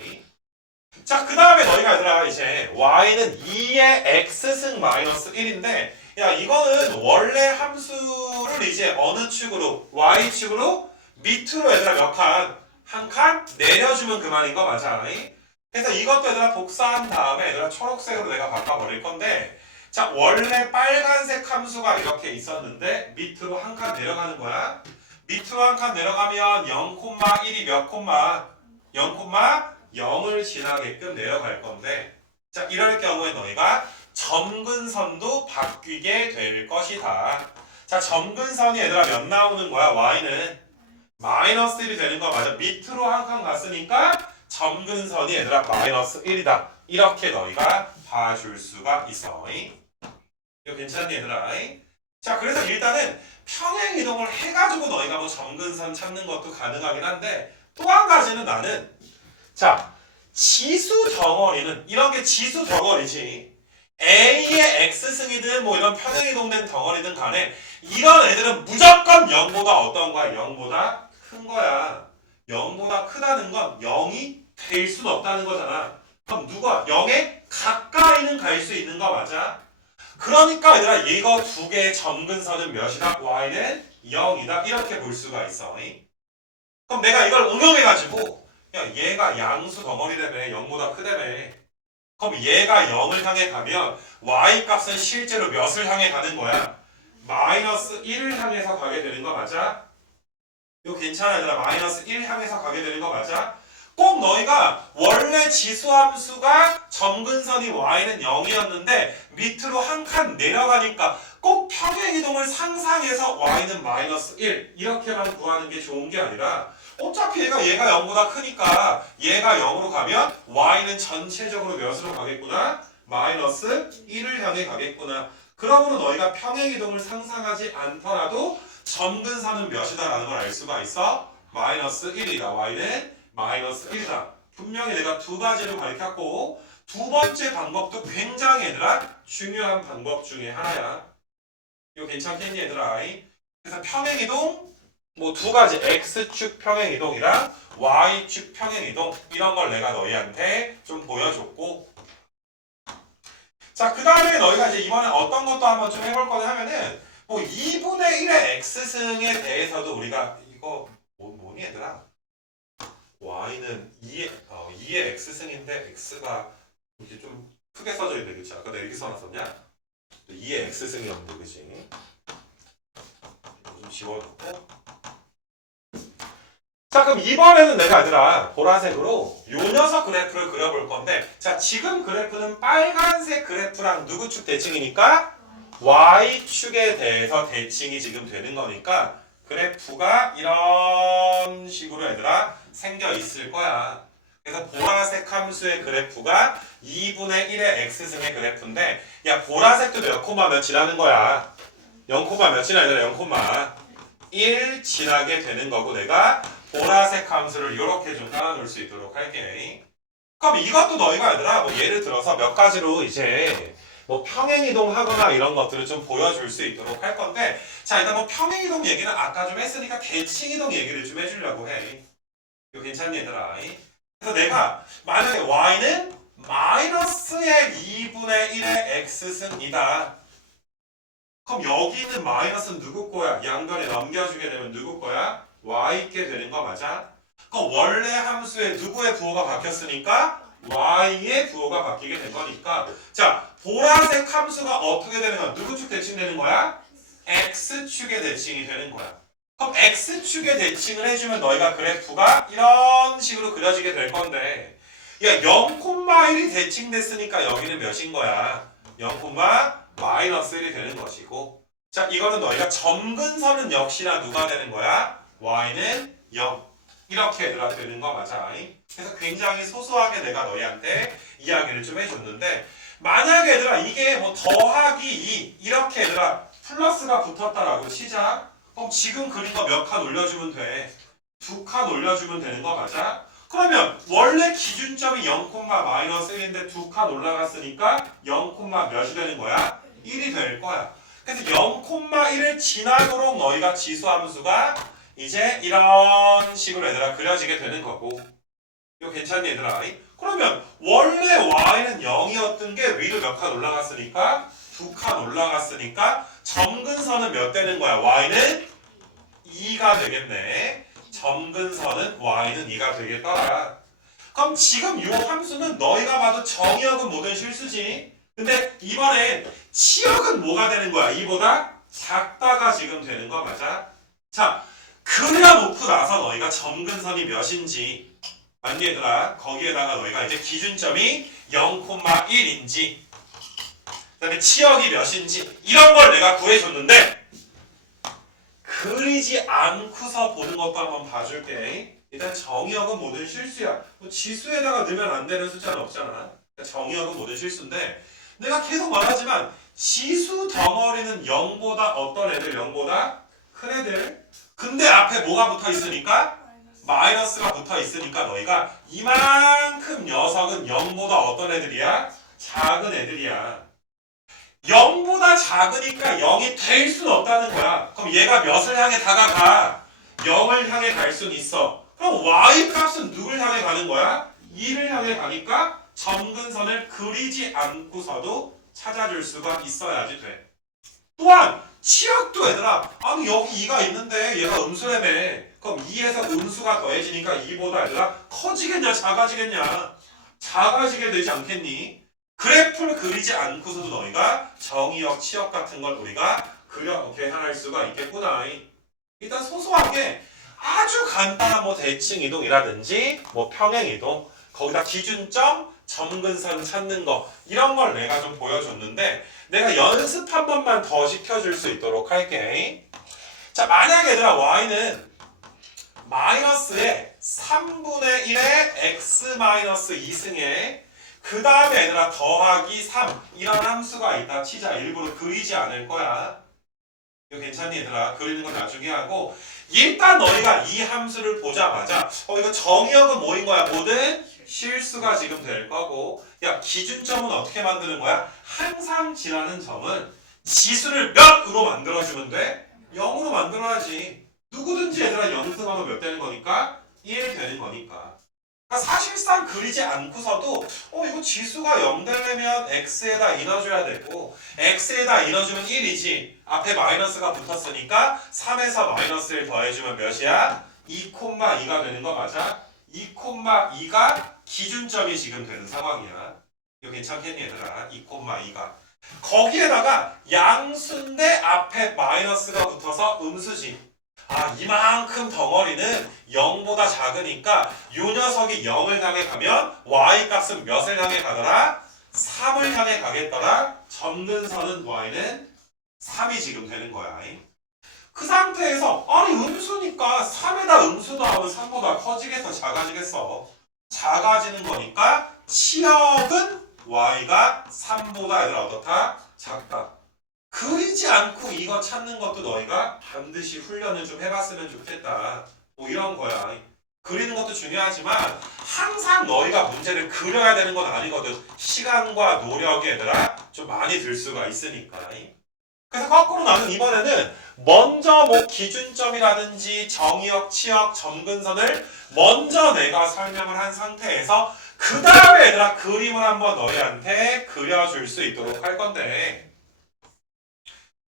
자, 그 다음에 너희가 얘들아 이제 y는 2의 x승 마이너스 1인데, 야 이거는 원래 함수를 이제 어느 축으로? y축으로 밑으로 얘들아 몇 칸? 한 칸 내려주면 그만인 거 맞아. 그래서 이것도 얘들아 복사한 다음에 얘들아 초록색으로 내가 바꿔버릴 건데, 자 원래 빨간색 함수가 이렇게 있었는데 밑으로 한 칸 내려가는 거야. 밑으로 한 칸 내려가면 0,1이 몇 콤마? 0,0을 지나게끔 내려갈 건데, 자, 이럴 경우에 너희가 점근선도 바뀌게 될 것이다. 자, 점근선이 얘들아 몇 나오는 거야? y는 마이너스 1이 되는 거 맞아. 밑으로 한 칸 갔으니까 점근선이 얘들아 마이너스 1이다. 이렇게 너희가 봐줄 수가 있어. 이거 괜찮니 얘들아? 자, 그래서 일단은 평행 이동을 해가지고 너희가 뭐 점근선 찾는 것도 가능하긴 한데 또 한 가지는 나는 자, 지수 덩어리는 이런 게 지수 덩어리지. A의 X승이든 뭐 이런 평행 이동된 덩어리든 간에 이런 애들은 무조건 0보다 어떤 거야? 0보다 큰 거야. 0보다 크다는 건 0이 될 수는 없다는 거잖아. 그럼 누가 0에 가까이는 갈 수 있는 거 맞아? 그러니까 얘들아 이거 두 개의 점근선은 몇이다? y는 0이다. 이렇게 볼 수가 있어. 그럼 내가 이걸 응용해가지고 야 얘가 양수 덩어리라며 0보다 크다며. 그럼 얘가 0을 향해 가면 y 값은 실제로 몇을 향해 가는 거야? 마이너스 1을 향해서 가게 되는 거 맞아? 이거 괜찮아 얘들아. 마이너스 1 향해서 가게 되는 거 맞아? 꼭 너희가 원래 지수함수가 점근선이 y는 0이었는데 밑으로 한 칸 내려가니까 꼭 평행이동을 상상해서 y는 마이너스 1 이렇게만 구하는 게 좋은 게 아니라 어차피 얘가 0보다 크니까 얘가 0으로 가면 y는 전체적으로 몇으로 가겠구나? 마이너스 1을 향해 가겠구나. 그러므로 너희가 평행이동을 상상하지 않더라도 점근선은 몇이다라는 걸 알 수가 있어? 마이너스 1이다. y는 마이너스 1이다. 분명히 내가 두 가지를 가르쳤고 두 번째 방법도 굉장히 얘들아 중요한 방법 중에 하나야. 이거 괜찮겠니 얘들아? 그래서 평행이동 뭐 두 가지 x축 평행이동이랑 y축 평행이동 이런 걸 내가 너희한테 좀 보여줬고 자 그 다음에 너희가 이제 이번에 어떤 것도 한번 좀 해볼 거냐 하면은 뭐 2분의 1의 x승에 대해서도 우리가 이거 뭐니 얘들아? y는 2의 x승인데 x가 이렇게 좀 크게 써져 있네 그치? 아까 내가 이렇게 써놨었냐? 2의 x승이었는데 그치? 좀 지워놓고 자 그럼 이번에는 내가 얘들아 보라색으로 요 녀석 그래프를 그려볼 건데 자 지금 그래프는 빨간색 그래프랑 누구 축 대칭이니까 y축에 대해서 대칭이 지금 되는 거니까 그래프가 이런 식으로 얘들아 생겨 있을 거야. 그래서 보라색 함수의 그래프가 2분의 1의 x승의 그래프인데 야 보라색도 몇 콤마 몇 지나는 거야. 0 콤마 몇 지나야 되나 0 콤마 1 지나게 되는 거고 내가 보라색 함수를 이렇게 좀 깔아놓을 수 있도록 할게. 그럼 이것도 너희가 얘들아 뭐 예를 들어서 몇 가지로 이제 뭐 평행이동 하거나 이런 것들을 좀 보여줄 수 있도록 할 건데 자 일단 뭐 평행이동 얘기는 아까 좀 했으니까 대칭이동 얘기를 좀 해주려고 해. 이거 괜찮니 얘들아? 그래서 내가 만약에 y는 마이너스의 2분의 1의 x승이다. 그럼 여기 있는 마이너스는 누구 거야? 양변에 넘겨주게 되면 누구 거야? y 있게 되는 거 맞아? 그럼 원래 함수에 누구의 부호가 바뀌었으니까 y의 부호가 바뀌게 된 거니까 자 보라색 함수가 어떻게 되는 거야? 누구 축 대칭되는 거야? x축의 대칭이 되는 거야. 그럼 x축의 대칭을 해주면 너희가 그래프가 이런 식으로 그려지게 될 건데 야 0,1이 대칭됐으니까 여기는 몇인 거야? 0, 마이너스 1이 되는 것이고 자 이거는 너희가 점근선은 역시나 누가 되는 거야? y는 0 이렇게 얘들아 되는 거 맞아. 그래서 굉장히 소소하게 내가 너희한테 이야기를 좀 해줬는데 만약에 얘들아 이게 뭐 더하기 2 이렇게 얘들아 플러스가 붙었다라고 치자. 그럼 지금 그린 거 몇 칸 올려주면 돼? 2칸 올려주면 되는 거 맞아? 그러면 원래 기준점이 0, 마이너스 1인데 2칸 올라갔으니까 0, 몇이 되는 거야? 1이 될 거야. 그래서 0,1을 지나도록 너희가 지수함수가 이제 이런 식으로 얘들아 그려지게 되는 거고 이거 괜찮니 얘들아? 그러면 원래 y는 0이었던 게 위로 몇 칸 올라갔으니까 2칸 올라갔으니까 점근선은 몇 되는 거야? y는 2가 되겠네. 점근선은 y는 2가 되겠더라. 그럼 지금 이 함수는 너희가 봐도 정의역은 뭐든 실수지. 근데 이번엔 치역은 뭐가 되는 거야? 이보다 작다가 지금 되는 거 맞아? 자, 그려놓고 나서 너희가 점근선이 몇인지 맞니 얘들아? 거기에다가 너희가 이제 기준점이 0,1인지 그다음에 치역이 몇인지 이런 걸 내가 구해줬는데 그리지 않고서 보는 것도 한번 봐줄게. 일단 정의역은 모든 실수야. 뭐 지수에다가 넣으면 안 되는 숫자는 없잖아. 그러니까 정의역은 모든 실수인데 내가 계속 말하지만 지수 덩어리는 0보다 어떤 애들 0보다 큰 애들. 근데 앞에 뭐가 붙어 있으니까? 마이너스가 붙어 있으니까 너희가 이만큼 녀석은 0보다 어떤 애들이야? 작은 애들이야. 0보다 작으니까 0이 될 수는 없다는 거야. 그럼 얘가 몇을 향해 다가가? 0을 향해 갈 수는 있어. 그럼 y 값은 누굴 향해 가는 거야? 2를 향해 가니까 점근선을 그리지 않고서도 찾아줄 수가 있어야지 돼. 또한 치역도 얘들아 아니 여기 2가 있는데 얘가 음수라며. 그럼 2에서 음수가 더해지니까 2보다 얘들아 커지겠냐 작아지겠냐? 작아지게 되지 않겠니? 그래프를 그리지 않고서도 너희가 정의역, 치역 같은 걸 우리가 계산할 수가 있겠구나. 일단 소소하게 아주 간단한 뭐 대칭 이동이라든지 뭐 평행 이동 거기다 기준점, 점근선 찾는 거 이런 걸 내가 좀 보여줬는데 내가 연습 한 번만 더 시켜줄 수 있도록 할게. 자 만약에 얘들아 y는 마이너스에 3분의 1의 x 마이너스 2승에 그 다음에 얘들아 더하기 3 이런 함수가 있다 치자. 일부러 그리지 않을 거야. 이거 괜찮니 얘들아? 그리는 건 나중에 하고 일단 너희가 이 함수를 보자마자 이거 정의역은 뭐인 거야? 모든 실수가 지금 될 거고 야 기준점은 어떻게 만드는 거야? 항상 지나는 점은 지수를 몇으로 만들어주면 돼? 0으로 만들어야지. 누구든지 얘들아 0승하면 몇 되는 거니까? 1 되는 거니까. 그러니까 사실상 그리지 않고서도 이거 지수가 0 되려면 x에다 2 넣어줘야 되고 x에다 2 넣어주면 1이지. 앞에 마이너스가 붙었으니까 3에서 마이너스를 더해주면 몇이야? 2,2가 되는 거 맞아? 2,2가 기준점이 지금 되는 상황이야. 이거 괜찮겠니 얘들아? 2,2가 거기에다가 양수인데 앞에 마이너스가 붙어서 음수지. 이만큼 덩어리는 0보다 작으니까 이 녀석이 0을 향해 가면 y 값은 몇을 향해 가더라? 3을 향해 가겠더라? 점근선은 y는 3이 지금 되는 거야. 그 상태에서 아니 음수니까 3에다 음수 더하면 3보다 커지겠어 작아지겠어? 작아지는 거니까 치역은 y가 3보다 얘들아 어떻다? 작다. 그리지 않고 이거 찾는 것도 너희가 반드시 훈련을 좀 해봤으면 좋겠다. 뭐 이런 거야. 그리는 것도 중요하지만 항상 너희가 문제를 그려야 되는 건 아니거든. 시간과 노력이 얘들아 좀 많이 들 수가 있으니까. 그래서 거꾸로 나는 이번에는 먼저 뭐 기준점이라든지 정의역, 치역, 점근선을 먼저 내가 설명을 한 상태에서 그 다음에 얘들아 그림을 한번 너희한테 그려줄 수 있도록 할 건데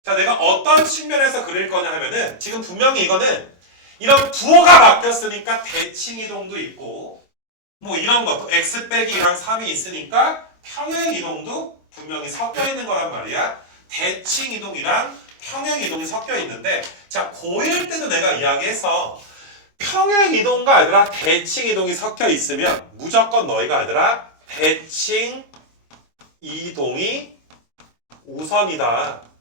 자, 내가 어떤 측면에서 그릴 거냐 하면은 지금 분명히 이거는 이런 부호가 바뀌었으니까 대칭 이동도 있고 뭐 이런 것도 x 빼기 2랑 3이 있으니까 평행 이동도 분명히 섞여 있는 거란 말이야. 대칭 이동이랑 평행 이동이 섞여 있는데 자, 고1 때도 내가 이야기해서 평행 이동과 아니라 대칭 이동이 섞여 있으면 무조건 너희가 아니라 대칭 이동이 우선이다.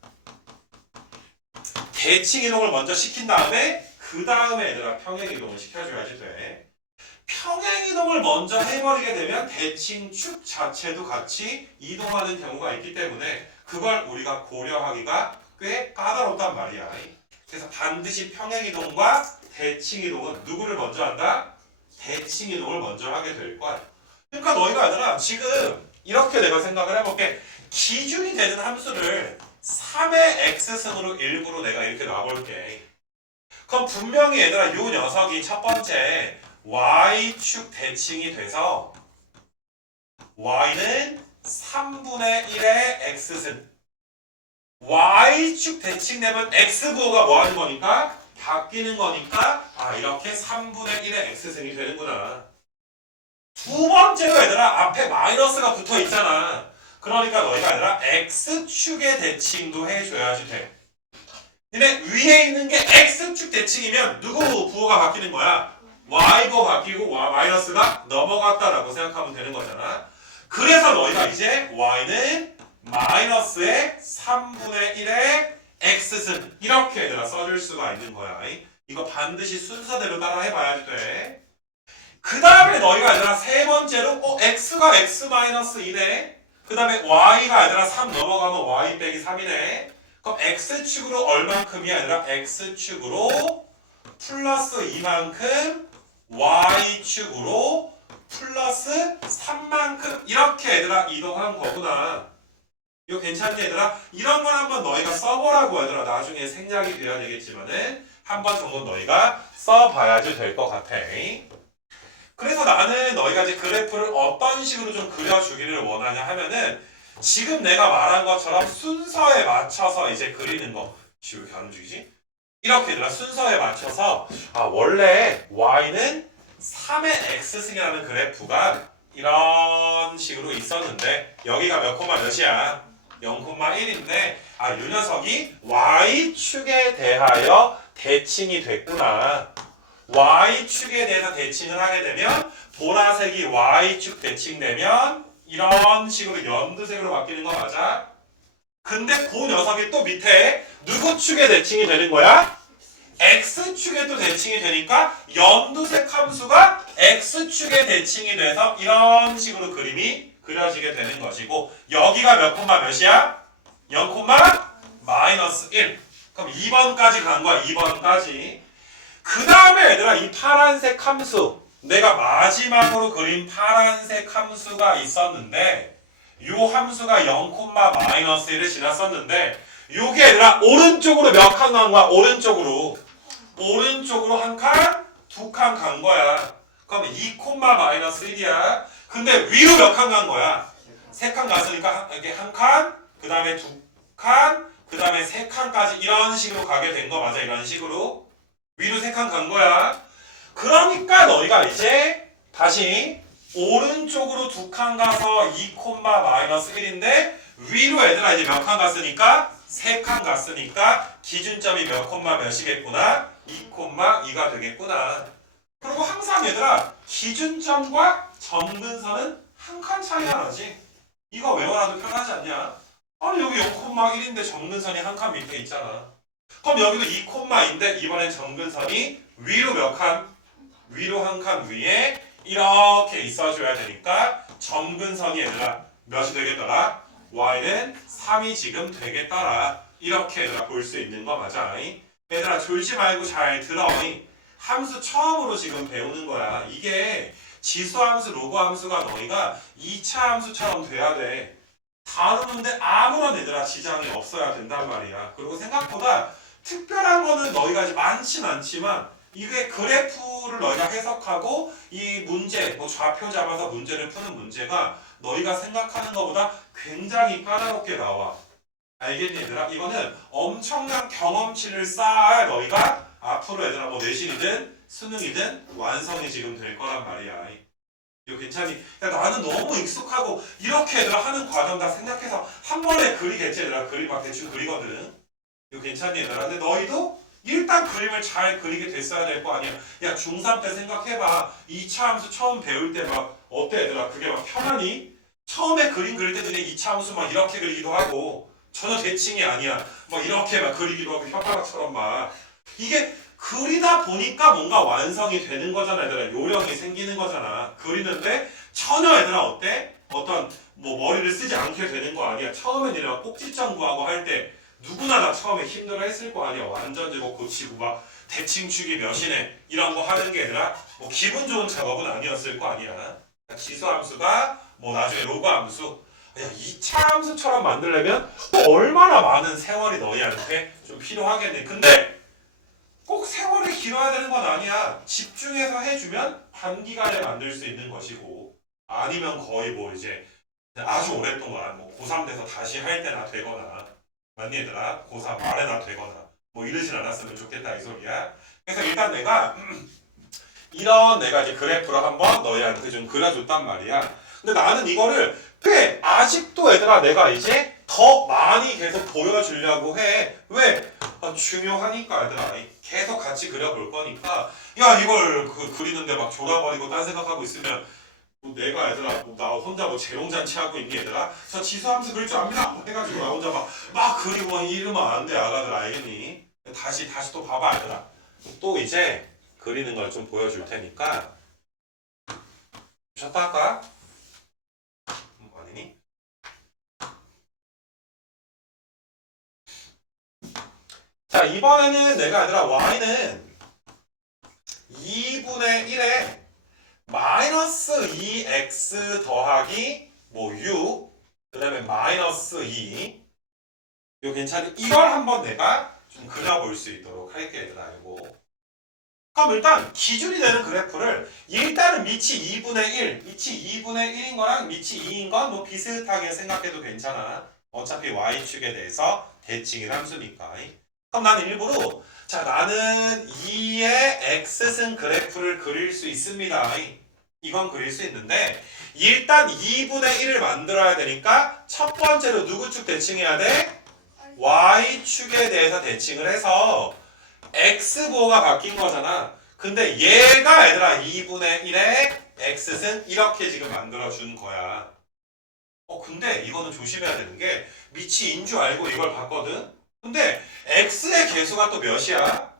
대칭 이동을 먼저 시킨 다음에 그 다음에 얘들아 평행 이동을 시켜줘야지 돼. 평행 이동을 먼저 해버리게 되면 대칭 축 자체도 같이 이동하는 경우가 있기 때문에 그걸 우리가 고려하기가 꽤 까다롭단 말이야. 그래서 반드시 평행 이동과 대칭 이동은 누구를 먼저 한다? 대칭 이동을 먼저 하게 될 거야. 그러니까 너희가 얘들아 지금 이렇게 내가 생각을 해볼게. 기준이 되는 함수를 3의 x승으로 일부러 내가 이렇게 놔볼게. 그럼 분명히 얘들아 요 녀석이 첫 번째 y축 대칭이 돼서 y는 3분의 1의 x승 y축 대칭되면 x부호가 뭐 하는 거니까? 바뀌는 거니까 이렇게 3분의 1의 x승이 되는구나. 두 번째로 얘들아 앞에 마이너스가 붙어 있잖아. 그러니까 너희가 아니라 x축의 대칭도 해줘야지 돼. 근데 위에 있는 게 x축 대칭이면 누구 부호가 바뀌는 거야? y부호 바뀌고 마이너스가 넘어갔다라고 생각하면 되는 거잖아. 그래서 너희가 이제 y는 마이너스의 3분의 1의 x승 이렇게 얘들아 써줄 수가 있는 거야. 이거 반드시 순서대로 따라 해봐야 돼. 그 다음에 너희가 얘들아 세 번째로 x가 x 마이너스 2네. 그 다음에 y가 얘들아 3 넘어가면 y 빼기 3이네. 그럼 x축으로 얼만큼이야 얘들아? x축으로 플러스 2만큼 y축으로 플러스 3만큼 이렇게 얘들아 이동한 거구나. 이거 괜찮니 얘들아? 이런 건 한번 너희가 써보라고 얘들아. 나중에 생략이 돼야 되겠지만은 한번 정도 너희가 써봐야지 될 것 같아. 그래서 나는 너희가 이제 그래프를 어떤 식으로 좀 그려주기를 원하냐 하면은 지금 내가 말한 것처럼 순서에 맞춰서 이제 그리는 거. 왜 이렇게 안 움직이지? 이렇게 얘들아 순서에 맞춰서 원래 y는 3의 x승이라는 그래프가 이런 식으로 있었는데 여기가 몇 콤마 몇이야? 0,1인데 이 녀석이 y축에 대하여 대칭이 됐구나. y축에 대해서 대칭을 하게 되면 보라색이 y축 대칭되면 이런 식으로 연두색으로 바뀌는 거 맞아? 근데 그 녀석이 또 밑에 누구 축에 대칭이 되는 거야? x축에 또 대칭이 되니까 연두색 함수가 x축에 대칭이 돼서 이런 식으로 그림이 그려지게 되는 것이고 여기가 몇 콤마 몇이야? 0 콤마 마이너스 1. 그럼 2번까지 간 거야. 2번까지. 그 다음에 얘들아 이 파란색 함수 내가 마지막으로 그린 파란색 함수가 있었는데 요 함수가 0 콤마 마이너스 1을 지났었는데 요게 얘들아 오른쪽으로 몇 칸 간 거야? 오른쪽으로 한 칸, 두 칸 간 거야. 그럼 2 콤마 마이너스 1이야. 근데 위로 몇 칸 간 거야? 세 칸 갔으니까 이게 한 칸, 그 다음에 두 칸, 그 다음에 세 칸까지 이런 식으로 가게 된 거 맞아? 이런 식으로 위로 세 칸 간 거야. 그러니까 너희가 이제 다시 오른쪽으로 두 칸 가서 2 콤마 마이너스 1인데 위로 얘들아 이제 몇 칸 갔으니까 세 칸 갔으니까 기준점이 몇 콤마 몇이겠구나? 2 콤마 2가 되겠구나. 그리고 항상 얘들아 기준점과 점근선은 한 칸 차이가 나지. 이거 외워놔도 편하지 않냐? 아니 여기 0,1인데 점근선이 한 칸 밑에 있잖아. 그럼 여기도 2,2인데 이번엔 점근선이 위로 몇 칸? 위로 한 칸 위에 이렇게 있어줘야 되니까 점근선이 얘들아 몇이 되겠더라? y는 3이 지금 되겠더라. 이렇게 얘들아 볼 수 있는 거 맞아? 얘들아 졸지 말고 잘 들어. 함수 처음으로 지금 배우는 거야. 이게 지수함수, 로그함수가 너희가 2차 함수처럼 돼야 돼. 다루는데 아무런 얘들아 지장이 없어야 된단 말이야. 그리고 생각보다 특별한 거는 너희가 이제 많진 않지만 이게 그래프를 너희가 해석하고 이 문제, 뭐 좌표 잡아서 문제를 푸는 문제가 너희가 생각하는 것보다 굉장히 까다롭게 나와. 알겠니 얘들아? 이거는 엄청난 경험치를 쌓아야 너희가 앞으로 얘들아 뭐 내신이든 수능이든 완성이 지금 될 거란 말이야. 이거 괜찮니? 야, 나는 너무 익숙하고 이렇게 얘들아 하는 과정 다 생각해서 한 번에 그리겠지 얘들아. 그림 막 대충 그리거든. 이거 괜찮니 얘들아? 근데 너희도 일단 그림을 잘 그리게 됐어야 될 거 아니야. 야 중3 때 생각해봐. 2차 함수 처음 배울 때 막 어때 얘들아? 그게 막 편하니? 처음에 그림 그릴 때 너네 2차 함수 막 이렇게 그리기도 하고 전혀 대칭이 아니야. 막 이렇게 막 그리기도 하고 혓바닥처럼 막 이게 그리다 보니까 뭔가 완성이 되는 거잖아 얘들아. 요령이 생기는 거잖아. 그리는데 전혀 얘들아 어때? 어떤 뭐 머리를 쓰지 않게 되는 거 아니야. 처음엔 얘들아 꼭지점 구하고 할 때 누구나 다 처음에 힘들어 했을 거 아니야. 완전 제거 고치고 막 대칭축이 몇이네 이런 거 하는 게 아니라 뭐 기분 좋은 작업은 아니었을 거 아니야. 지수함수가 뭐 나중에 로그함수 야 2차 함수처럼 만들려면 또 얼마나 많은 세월이 너희한테 좀 필요하겠네. 근데 꼭 세월이 길어야 되는 건 아니야. 집중해서 해주면 단기간에 만들 수 있는 것이고 아니면 거의 뭐 이제 아주 오랫동안 뭐 고3 돼서 다시 할 때나 되거나 맞니 얘들아? 고3 말에나 되거나 뭐 이러진 않았으면 좋겠다 이 소리야. 그래서 일단 내가 이런 내가 이제 그래프를 한번 너희한테 좀 그려줬단 말이야. 근데 나는 이거를 꽤 아직도 얘들아 내가 이제 더 많이 계속 보여주려고 해. 왜? 중요하니까 얘들아 계속 같이 그려볼 거니까 야 이걸 그리는데 막 졸아버리고 딴 생각하고 있으면 뭐 내가 얘들아 나 혼자 뭐 재롱잔치 하고 있니 얘들아? 저 지수함수 그릴 줄 압니다. 뭐 해가지고 나 혼자 막 그리고 이러면 안 돼. 아가들 알겠니? 다시 또 봐봐 얘들아. 또 이제 그리는 걸 좀 보여줄 테니까 쉬었다 할까? 아니니? 자 이번에는 내가 얘들아 y는 2분의 1에 마이너스 2x 더하기 뭐 u 그 다음에 마이너스 2 이거 괜찮니? 이걸 한번 내가 좀 그려볼 수 있도록 할게 얘들아 이거. 그럼 일단 기준이 되는 그래프를 일단은 밑이 2분의 1 밑이 2분의 1인 거랑 밑이 2인 건 뭐 비슷하게 생각해도 괜찮아. 어차피 y축에 대해서 대칭일 함수니까. 그럼 나는 일부러 자 나는 2의 x승 그래프를 그릴 수 있습니다. 이건 그릴 수 있는데 일단 2분의 1을 만들어야 되니까 첫 번째로 누구 축 대칭해야 돼? y축에 대해서 대칭을 해서 x부호가 바뀐 거잖아. 근데 얘가 얘들아 2분의 1의 x승 이렇게 지금 만들어준 거야. 근데 이거는 조심해야 되는 게 밑이 인 줄 알고 이걸 봤거든? 근데 x의 개수가 또 몇이야?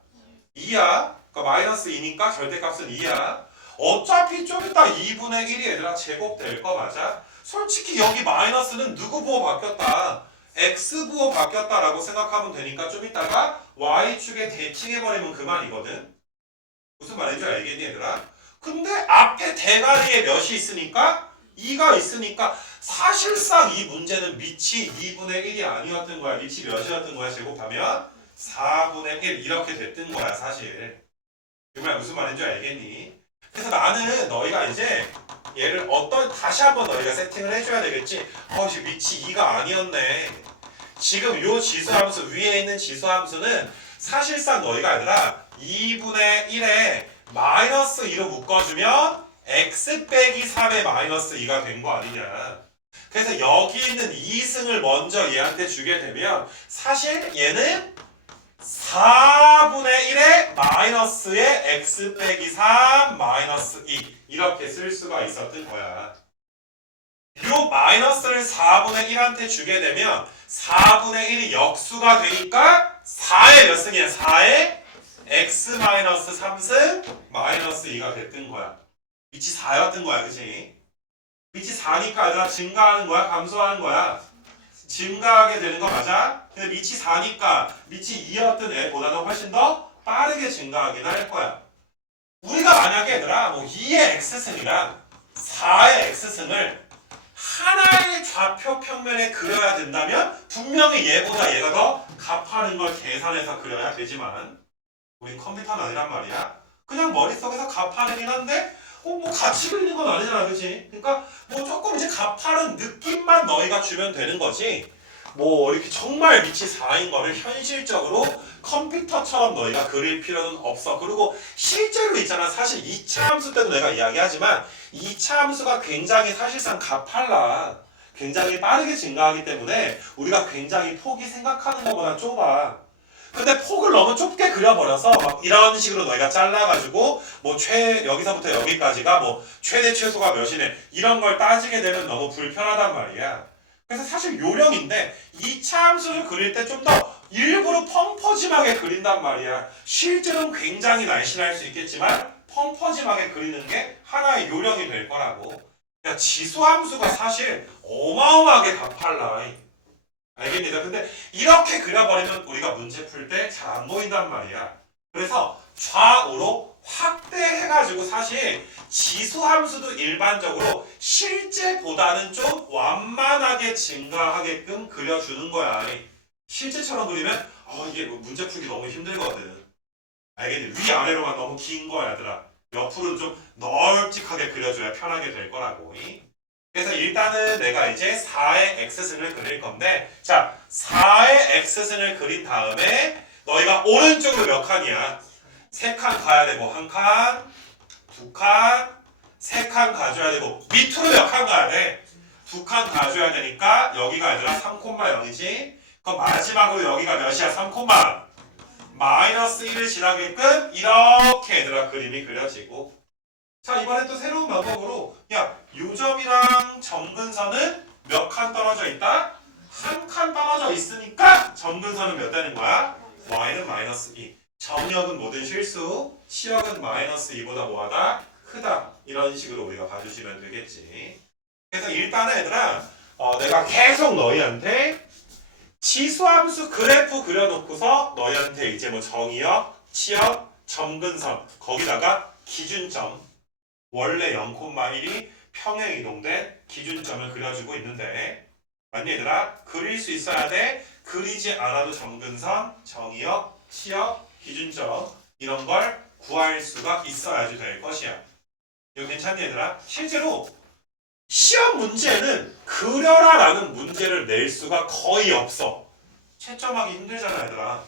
2야. 그러니까 마이너스 2니까 절대값은 2야. 어차피 좀 이따 2분의 1이 얘들아 제곱될 거 맞아? 솔직히 여기 마이너스는 누구 부호 바뀌었다? x부호 바뀌었다라고 생각하면 되니까 좀 이따가 y축에 대칭해버리면 그만이거든? 무슨 말인지 알겠니 얘들아? 근데 앞에 대가리에 몇이 있으니까 2가 있으니까 사실상 이 문제는 밑이 2분의 1이 아니었던 거야. 밑이 몇이었던 거야? 제곱하면 4분의 1 이렇게 됐던 거야 사실. 그 말 무슨 말인지 알겠니? 그래서 나는 너희가 이제 얘를 다시 한번 너희가 세팅을 해줘야 되겠지. 지금 밑이 2가 아니었네. 지금 요 지수함수 위에 있는 지수함수는 사실상 너희가 얘들아 2분의 1에 마이너스 2로 묶어주면 x 빼기 3의 마이너스 2가 된 거 아니냐. 그래서 여기 있는 2승을 먼저 얘한테 주게 되면 사실 얘는 4분의 1의 마이너스의 x 빼기 3 마이너스 2 이렇게 쓸 수가 있었던 거야. 요 마이너스를 4분의 1한테 주게 되면 4분의 1이 역수가 되니까 4의 몇 승이야? 4의 x 마이너스 3승 마이너스 2가 됐던 거야. 밑이 4였던 거야, 그치? 밑이 4니까 얘들아 증가하는 거야? 감소하는 거야? 증가하게 되는 거 맞아? 근데 밑이 4니까 밑이 2였던 애보다는 훨씬 더 빠르게 증가하긴 할 거야. 우리가 만약에 얘들아 뭐 2의 x승이랑 4의 x승을 하나의 좌표 평면에 그려야 된다면 분명히 얘보다 얘가 더 값하는 걸 계산해서 그려야 되지만 우린 컴퓨터는 아니란 말이야. 그냥 머릿속에서 값하는긴 한데 뭐 같이 그리는 건 아니잖아, 그치? 그러니까 뭐 조금 이제 값하는 느낌만 너희가 주면 되는 거지. 뭐 이렇게 정말 밑이 4인 거를 현실적으로 컴퓨터처럼 너희가 그릴 필요는 없어. 그리고 실제로 있잖아. 사실 2차 함수 때도 내가 이야기하지만 2차 함수가 굉장히 사실상 가팔라. 굉장히 빠르게 증가하기 때문에 우리가 굉장히 폭이 생각하는 것보다 좁아. 근데 폭을 너무 좁게 그려버려서 막 이런 식으로 너희가 잘라가지고 뭐 여기서부터 여기까지가 뭐 최대 최소가 몇이네 이런 걸 따지게 되면 너무 불편하단 말이야. 그래서 사실 요령인데 2차 함수를 그릴 때 좀 더 일부러 펑퍼짐하게 그린단 말이야. 실제로는 굉장히 날씬할 수 있겠지만 펑퍼짐하게 그리는 게 하나의 요령이 될 거라고. 그러니까 지수함수가 사실 어마어마하게 가팔라. 알겠니다. 근데 이렇게 그려버리면 우리가 문제 풀 때 잘 안 보인단 말이야. 그래서 좌우로 확대해가지고 사실 지수함수도 일반적으로 실제보다는 좀 완만하게 증가하게끔 그려주는 거야. 실제처럼 그리면 이게 문제 풀기 너무 힘들거든. 알겠니? 위아래로만 너무 긴 거야 얘들아. 옆으로는 좀 널찍하게 그려줘야 편하게 될 거라고. 그래서 일단은 내가 이제 4의 x승을 그릴 건데 자 4의 x승을 그린 다음에 너희가 오른쪽으로 몇 칸이야? 3칸 가야 되고 1칸, 2칸, 3칸 가줘야 되고 밑으로 몇 칸 가야 돼? 2칸 가줘야 되니까 여기가 얘들아 3,0이지 그럼 마지막으로 여기가 몇이야? 3, 마이너스 1을 지나게끔 이렇게 얘들아 그림이 그려지고 자 이번에 또 새로운 방법으로 야 요점이랑 점근선은 몇 칸 떨어져 있다? 한 칸 떨어져 있으니까 점근선은 몇 되는 거야? y는 마이너스 2. 정역은 모든 실수, 치역은 마이너스 2보다 뭐하다? 크다. 이런 식으로 우리가 봐주시면 되겠지. 그래서 일단은 얘들아 내가 계속 너희한테 지수함수 그래프 그려놓고서 너희한테 이제 뭐 정의역, 치역, 점근선 거기다가 기준점 원래 0,1이 평행 이동된 기준점을 그려주고 있는데 맞니 얘들아? 그릴 수 있어야 돼. 그리지 않아도 점근선, 정의역, 치역, 기준점 이런 걸 구할 수가 있어야지 될 것이야. 이거 괜찮니 얘들아? 실제로 시험 문제는 그려라 라는 문제를 낼 수가 거의 없어. 채점하기 힘들잖아 얘들아.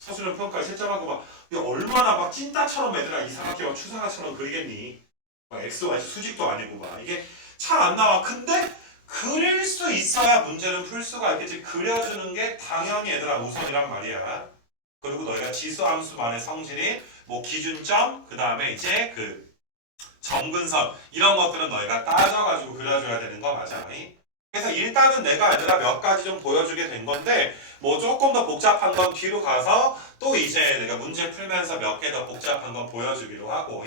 서술형 평가에 채점하고 막 이거 얼마나 막 찐따처럼 얘들아 이상하게 막 추상화처럼 그리겠니. 막 x, y 수직도 아니고 막 이게 잘 안 나와. 근데 그릴 수 있어야 문제는 풀 수가 있겠지. 그려주는 게 당연히 얘들아 우선이란 말이야. 그리고 너희가 지수함수만의 성질이 뭐 기준점 그 다음에 이제 그 점근선 이런 것들은 너희가 따져가지고 그려줘야 되는 거 맞아. 그래서 일단은 내가 얘들아 몇 가지 좀 보여주게 된 건데 뭐 조금 더 복잡한 건 뒤로 가서 또 이제 내가 문제 풀면서 몇 개 더 복잡한 건 보여주기로 하고.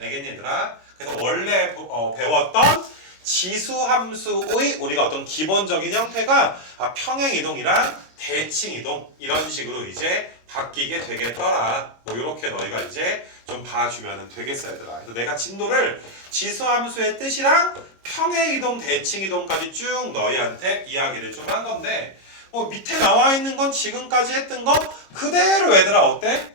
알겠니 얘들아? 그래서 원래 배웠던 지수함수의 우리가 어떤 기본적인 형태가 평행이동이랑 대칭이동 이런 식으로 이제 바뀌게 되겠더라. 뭐 이렇게 너희가 이제 좀 봐주면 되겠어 얘들아. 그래서 내가 진도를 지수함수의 뜻이랑 평행이동, 대칭이동까지 쭉 너희한테 이야기를 좀 한 건데 밑에 나와 있는 건 지금까지 했던 거 그대로 얘들아 어때?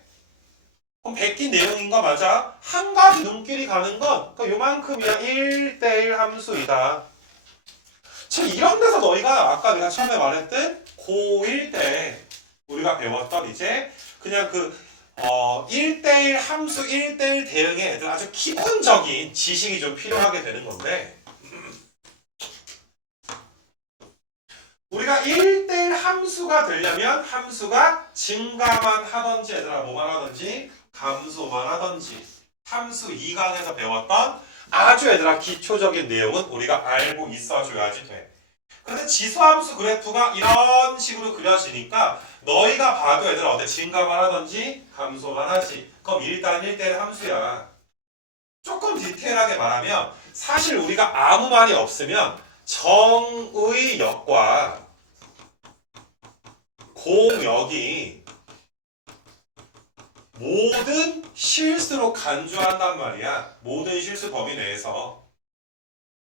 그럼 베낀 내용인 거 맞아? 한 가지 눈길이 가는 건 요만큼이야. 1대1 함수이다. 지금 이런 데서 너희가 아까 내가 처음에 말했던 고1 때 우리가 배웠던 이제 그냥 그 1대1 함수 1대1 대응에 애들 아주 기본적인 지식이 좀 필요하게 되는 건데 우리가 1대1 함수가 되려면 함수가 증가만 하던지 얘들아 뭐만 하던지 감소만 하던지 함수 2강에서 배웠던 아주 얘들아 기초적인 내용은 우리가 알고 있어줘야지 돼. 근데 지수함수 그래프가 이런 식으로 그려지니까 너희가 봐도 얘들아 어때? 증가만 하던지 감소만 하지. 그럼 일단 1대1 함수야. 조금 디테일하게 말하면 사실 우리가 아무 말이 없으면 정의 역과 공역이 모든 실수로 간주한단 말이야. 모든 실수 범위 내에서.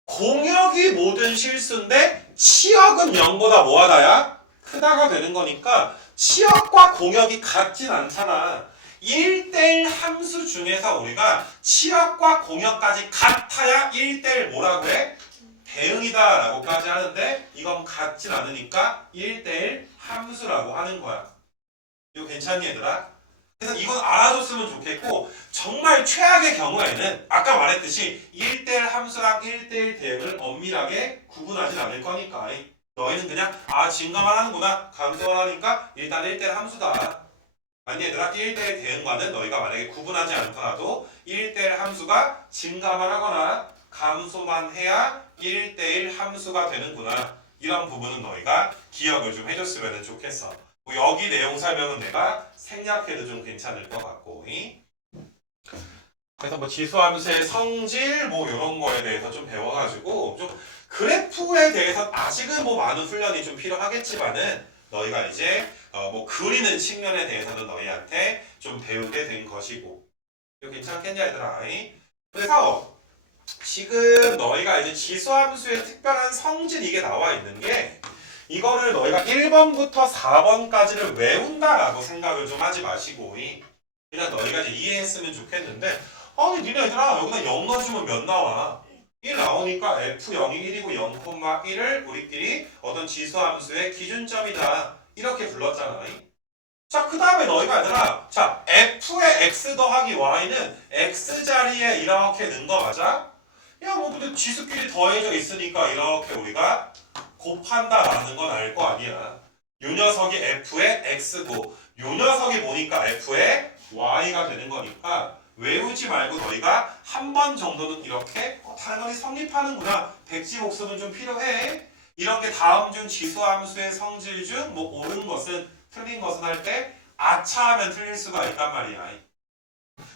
공역이 모든 실수인데 치역은 0보다 뭐하다야? 크다가 되는 거니까 치역과 공역이 같진 않잖아. 1대1 함수 중에서 우리가 치역과 공역까지 같아야 1대1 뭐라고 해? 대응이다 라고까지 하는데 이건 같진 않으니까 1대1 함수라고 하는 거야. 이거 괜찮니 얘들아? 그래서 이건 알아줬으면 좋겠고 정말 최악의 경우에는 아까 말했듯이 1대1 함수랑 1대1 대응을 엄밀하게 구분하진 않을 거니까 너희는 그냥 증가만 하는구나 감소만 하니까 일단 1대1 함수다. 아니 얘들아 1대1 대응과는 너희가 만약에 구분하지 않더라도 1대1 함수가 증가만 하거나 감소만 해야 1대1 함수가 되는구나. 이런 부분은 너희가 기억을 좀 해줬으면 좋겠어. 뭐 여기 내용 설명은 내가 생략해도 좀 괜찮을 것 같고. 그래서 뭐 지수함수의 성질 뭐 이런 거에 대해서 좀 배워가지고 좀 그래프에 대해서 아직은 뭐 많은 훈련이 좀 필요하겠지만은 너희가 이제 뭐 그리는 측면에 대해서는 너희한테 좀 배우게 된 것이고. 이거 괜찮겠냐 얘들아? 그래서 지금 너희가 이제 지수함수의 특별한 성질 이게 나와 있는 게 이거를 너희가 1번부터 4번까지를 외운다라고 생각을 좀 하지 마시고 그냥 너희가 이제 이해했으면 좋겠는데 아니 니네 얘들아 여기다 0 넣어주면 몇 나와? 1 나오니까 F0이 1이고 0,1을 우리끼리 어떤 지수함수의 기준점이다 이렇게 불렀잖아. 자, 그 다음에 너희가 얘들아 자 F의 X 더하기 Y는 X자리에 이렇게 넣은 거 맞아? 야 뭐 근데 지수끼리 더해져 있으니까 이렇게 우리가 곱한다라는 건 알 거 아니야. 요 녀석이 F의 X고 요 녀석이 보니까 F의 Y가 되는 거니까 외우지 말고 너희가 한 번 정도는 이렇게 당연히 성립하는구나. 백지복습은 좀 필요해. 이런 게 다음 중 지수함수의 성질 중 뭐 옳은 것은 틀린 것은 할 때 아차하면 틀릴 수가 있단 말이야.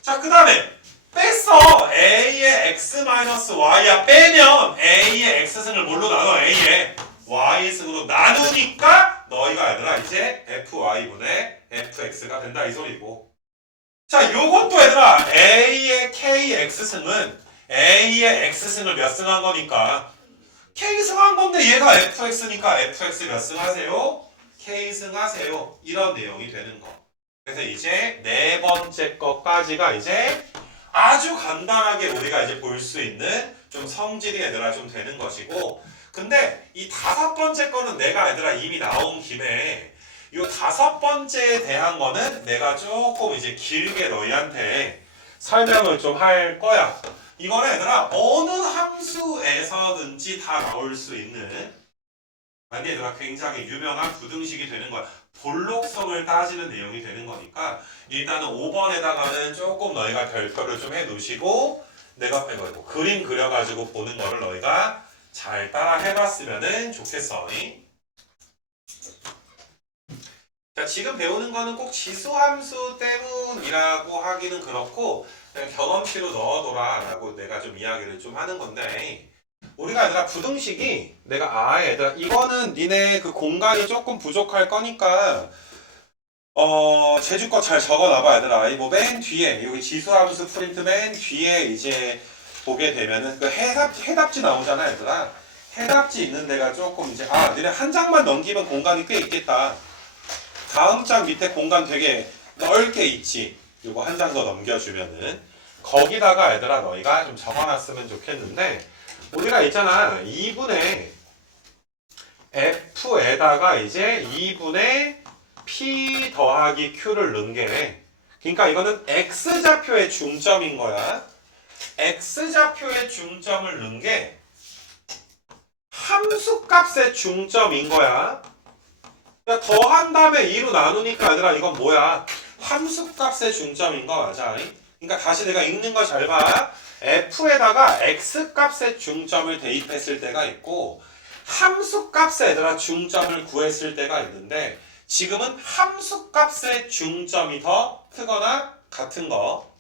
자, 그 다음에 뺐어. A의 x-y야. 빼면 A의 x승을 뭘로 나눠? A의 y승으로 나누니까 너희가 얘들아 이제 fy분의 fx가 된다 이 소리고. 자, 요것도 얘들아 A의 kx승은 A의 x승을 몇 승 한 거니까 k승 한 건데 얘가 fx니까 fx 몇 승 하세요? k승 하세요. 이런 내용이 되는 거. 그래서 이제 네 번째 것까지가 이제 아주 간단하게 우리가 이제 볼 수 있는 좀 성질이 얘들아 좀 되는 것이고, 근데 이 다섯 번째 거는 내가 얘들아 이미 나온 김에 이 다섯 번째에 대한 거는 내가 조금 이제 길게 너희한테 설명을 좀 할 거야. 이거는 얘들아 어느 함수에서든지 다 나올 수 있는, 아니 얘들아 굉장히 유명한 부등식이 되는 거야. 볼록성을 따지는 내용이 되는 거니까 일단은 5번에다가는 조금 너희가 별표를 좀 해놓으시고, 내가 이거 그림 그려가지고 보는 거를 너희가 잘 따라 해봤으면 좋겠어. 자, 지금 배우는 거는 꼭 지수함수 때문이라고 하기는 그렇고 그냥 경험치로 넣어둬라 라고 내가 좀 이야기를 좀 하는 건데, 우리가 얘들아 부등식이 내가 얘들아 이거는 니네 그 공간이 조금 부족할 거니까 제주 거 잘 적어놔봐 얘들아. 뭐 맨 뒤에 여기 지수함수 프린트 맨 뒤에 이제 보게 되면은 그 해답지 나오잖아 얘들아. 해답지 있는 데가 조금 이제 니네 한 장만 넘기면 공간이 꽤 있겠다. 다음 장 밑에 공간 되게 넓게 있지. 요거 한 장 더 넘겨주면은 거기다가 얘들아 너희가 좀 적어놨으면 좋겠는데, 우리가 있잖아 2분의 f에다가 이제 2분의 p 더하기 q를 넣은 게, 그러니까 이거는 x좌표의 중점인 거야. x좌표의 중점을 넣은 게 함수값의 중점인 거야. 그러니까 더한 다음에 2로 나누니까 얘들아 이건 뭐야? 함수값의 중점인 거 맞아. 그러니까 다시 내가 읽는 거 잘 봐. f에다가 x값의 중점을 대입했을 때가 있고 함수값에 얘들아 중점을 구했을 때가 있는데, 지금은 함수값의 중점이 더 크거나 같은 거.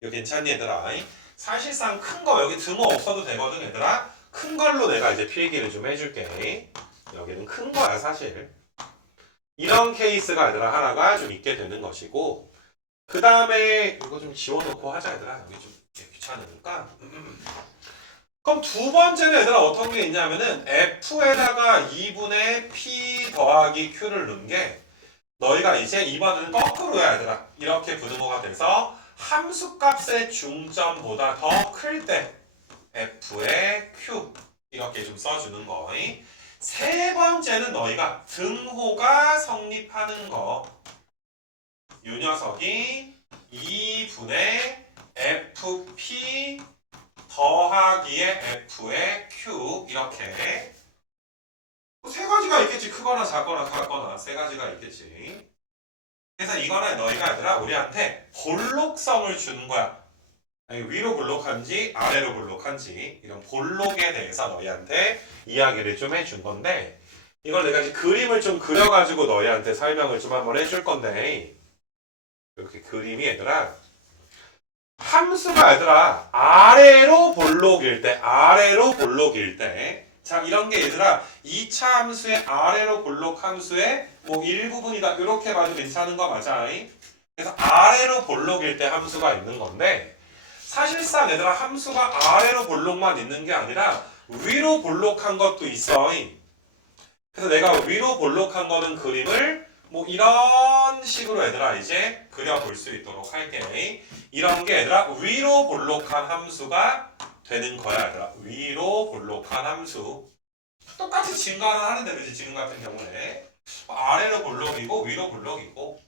이거 괜찮니 얘들아? 사실상 큰 거 여기 등호 없어도 되거든 얘들아. 큰 걸로 내가 이제 필기를 좀 해줄게. 여기는 큰 거야 사실. 이런 케이스가 얘들아 하나가 좀 있게 되는 것이고, 그 다음에 이거 좀 지워놓고 하자 얘들아. 여기 좀 귀찮으니까. 그럼 두 번째는 얘들아 어떤 게 있냐면은 f에다가 2분의 p 더하기 q를 넣은 게, 너희가 이제 이번에는 거꾸로야 얘들아. 이렇게 부등호가 돼서 함수값의 중점보다 더 클 때 f의 q 이렇게 좀 써주는 거. 세 번째는 너희가 등호가 성립하는 거. 이 녀석이 2분의 fp 더하기의 f의 q 이렇게 세 가지가 있겠지. 크거나 작거나 같거나 세 가지가 있겠지. 그래서 이거는 너희가 얘들아 우리한테 볼록성을 주는 거야. 아니, 위로 볼록한지 아래로 볼록한지 이런 볼록에 대해서 너희한테 이야기를 좀 해준 건데, 이걸 내가 이제 그림을 좀 그려가지고 너희한테 설명을 좀 한번 해줄 건데, 이렇게 그림이 얘들아 함수가 얘들아 아래로 볼록일 때 자 이런 게 얘들아 2차 함수의 아래로 볼록 함수의 뭐 일부분이다 이렇게 봐도 괜찮은 거 맞아? 그래서 아래로 볼록일 때 함수가 있는 건데, 사실상 얘들아 함수가 아래로 볼록만 있는 게 아니라 위로 볼록한 것도 있어. 그래서 내가 위로 볼록한 거는 그림을 뭐 이런 식으로 얘들아 이제 그려볼 수 있도록 할게. 이런 게 얘들아 위로 볼록한 함수가 되는 거야 얘들아. 위로 볼록한 함수. 똑같이 증가는 하는데 그지? 지금 같은 경우에 아래로 볼록이고 위로 볼록이고.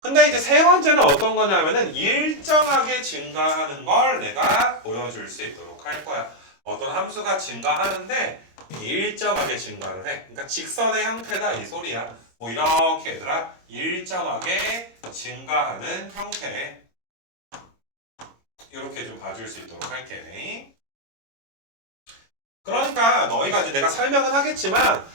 근데 이제 세 번째는 어떤 거냐면은 일정하게 증가하는 걸 내가 보여줄 수 있도록 할 거야. 어떤 함수가 증가하는데 일정하게 증가를 해. 그러니까 직선의 형태다 이 소리야. 뭐 이렇게 얘들아 일정하게 증가하는 형태. 이렇게 좀 봐줄 수 있도록 할게. 그러니까 너희가 이제 내가 설명은 하겠지만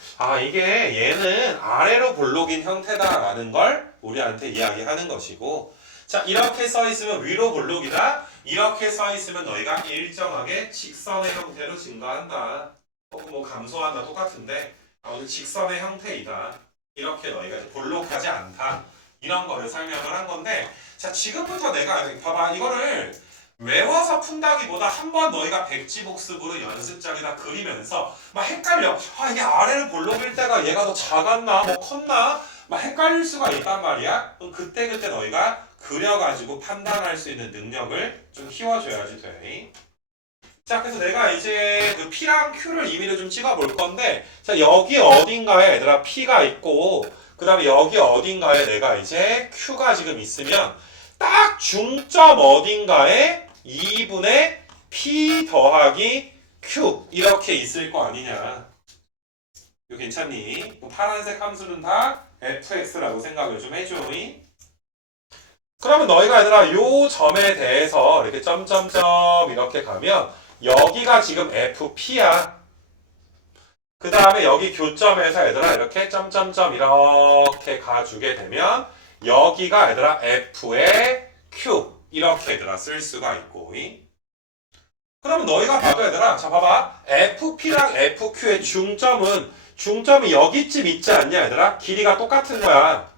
이게 얘는 아래로 볼록인 형태다라는 걸 우리한테 이야기하는 것이고, 자 이렇게 써 있으면 위로 볼록이다, 이렇게 써 있으면 너희가 일정하게 직선의 형태로 증가한다, 혹은 뭐 감소한다 똑같은데 오늘 직선의 형태이다, 이렇게 너희가 볼록하지 않다, 이런 거를 설명을 한 건데, 자 지금부터 내가 봐봐, 이거를 외워서 푼다기보다 한번 너희가 백지 복습으로 연습장에다 그리면서 막 헷갈려. 이게 아래를 볼록일 때가 얘가 더 작았나 뭐 컸나 막 헷갈릴 수가 있단 말이야. 그럼 그때그때 너희가 그려가지고 판단할 수 있는 능력을 좀 키워줘야지 돼. 자 그래서 내가 이제 그 P랑 Q를 임의로 좀 찍어볼 건데, 자 여기 어딘가에 얘들아 P가 있고, 그 다음에 여기 어딘가에 내가 이제 Q가 지금 있으면 딱 중점 어딘가에 2분의 P 더하기 Q 이렇게 있을 거 아니냐. 이거 괜찮니? 파란색 함수는 다 fx라고 생각을 좀 해줘. 그러면 너희가 얘들아 요 점에 대해서 이렇게 점점점 이렇게 가면 여기가 지금 fp야. 그 다음에 여기 교점에서 얘들아 이렇게 점점점 이렇게 가주게 되면 여기가 얘들아 f의 q 이렇게 얘들아 쓸 수가 있고. 그러면 너희가 봐도 얘들아, 자 봐봐, fp랑 fq의 중점이 여기쯤 있지 않냐 얘들아? 길이가 똑같은 거야.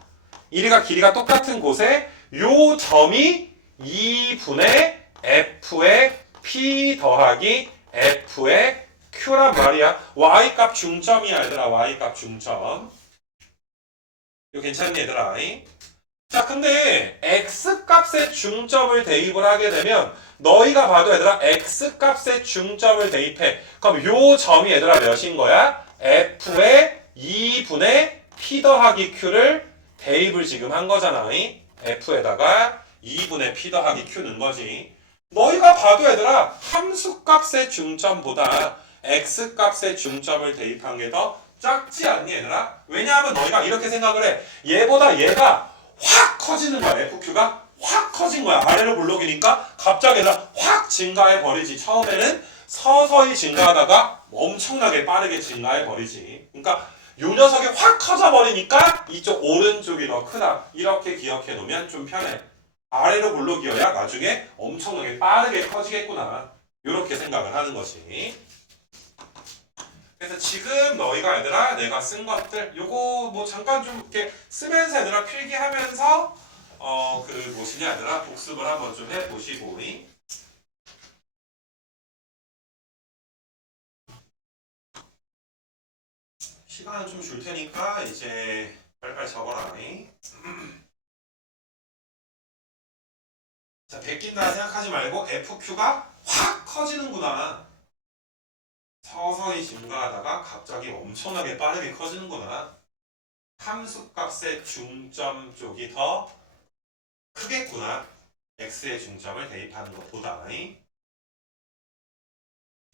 길이가 똑같은 곳에 요 점이 2분의 f의 p 더하기 f의 q란 말이야. y값 중점이야 얘들아, y값 중점. 이거 괜찮니 얘들아? 자 근데 x값의 중점을 대입을 하게 되면 너희가 봐도 얘들아 x값의 중점을 대입해. 그럼 요 점이 얘들아 몇인 거야? f의 2분의 p 더하기 q를 대입을 지금 한 거잖아. f에다가 2분의 p 더하기 q 넣은 거지. 너희가 봐도 얘들아 함수값의 중점보다 x값의 중점을 대입한 게 더 작지 않니 얘들아? 왜냐하면 너희가 이렇게 생각을 해. 얘보다 얘가 확 커지는 거야. FQ가 확 커진 거야. 아래로 볼록이니까 갑자기 확 증가해 버리지. 처음에는 서서히 증가하다가 엄청나게 빠르게 증가해 버리지. 그러니까 요 녀석이 확 커져 버리니까 이쪽 오른쪽이 더 크다. 이렇게 기억해 놓으면 좀 편해. 아래로 볼록이어야 나중에 엄청나게 빠르게 커지겠구나. 이렇게 생각을 하는 것이. 그래서 지금 너희가 얘들아 내가 쓴 것들 요거 뭐 잠깐 좀 이렇게 쓰면서 얘들아 필기하면서 그 무엇이냐 얘들아 복습을 한번 좀 해보시고. 시간은 좀 줄 테니까 이제 빨리빨리 적어라. 자 베낀다 생각하지 말고 FQ가 확 커지는구나. 서서히 증가하다가 갑자기 엄청나게 빠르게 커지는구나. 함수값의 중점 쪽이 더 크겠구나. x의 중점을 대입하는 것보다.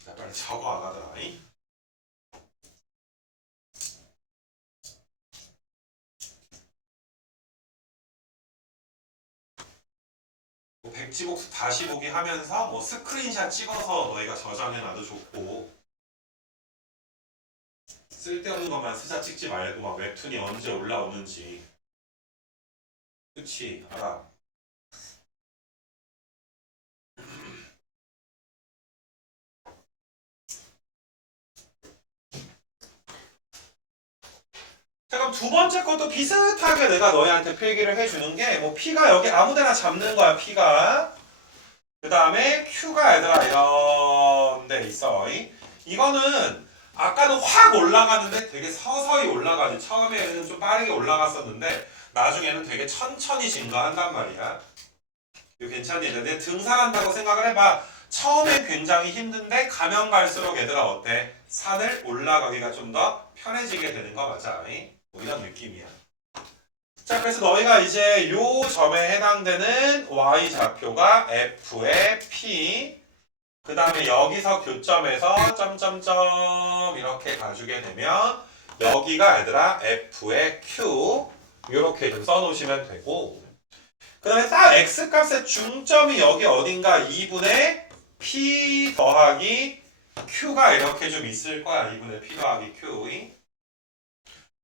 자, 빨리 적어 나가더라. 뭐 백지복수 다시 보기 하면서 뭐 스크린샷 찍어서 너희가 저장해 놔도 좋고, 쓸데없는 것만 스샷 찍지 말고 막 웹툰이 언제 올라오는지. 그치? 알아. 자 그럼 두 번째 것도 비슷하게 내가 너희한테 필기를 해주는 게, 뭐 P가 여기 아무데나 잡는 거야. P가. 그 다음에 Q가 얘들아 이런 데 있어. 이거는 아까는 확 올라가는데 되게 서서히 올라가지. 처음에는 좀 빠르게 올라갔었는데 나중에는 되게 천천히 증가한단 말이야. 이거 괜찮니? 내 등산한다고 생각을 해봐. 처음엔 굉장히 힘든데 가면 갈수록 얘들아 어때? 산을 올라가기가 좀 더 편해지게 되는 거 맞아? 뭐 이런 느낌이야. 자 그래서 너희가 이제 요 점에 해당되는 y좌표가 f의 p, 그 다음에 여기서 교점에서 점점점 이렇게 가주게 되면 여기가 얘들아 f의 q 이렇게 좀 써놓으시면 되고, 그 다음에 딱 x값의 중점이 여기 어딘가 2분의 p 더하기 q가 이렇게 좀 있을 거야. 2분의 p 더하기 q.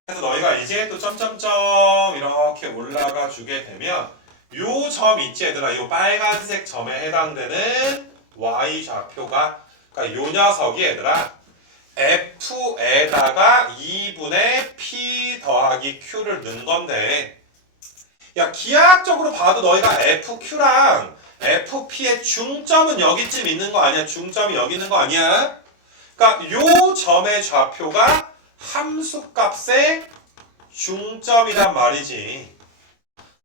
그래서 너희가 이제 또 점점점 이렇게 올라가 주게 되면 요 점 있지 얘들아. 요 빨간색 점에 해당되는 y 좌표가 그러니까 요 녀석이 얘들아 f에다가 2분의 p 더하기 q를 넣은 건데 야 기하학적으로 봐도 너희가 fq랑 fp의 중점은 여기쯤 있는 거 아니야? 중점이 여기 있는 거 아니야? 그러니까 요 점의 좌표가 함수값의 중점이란 말이지.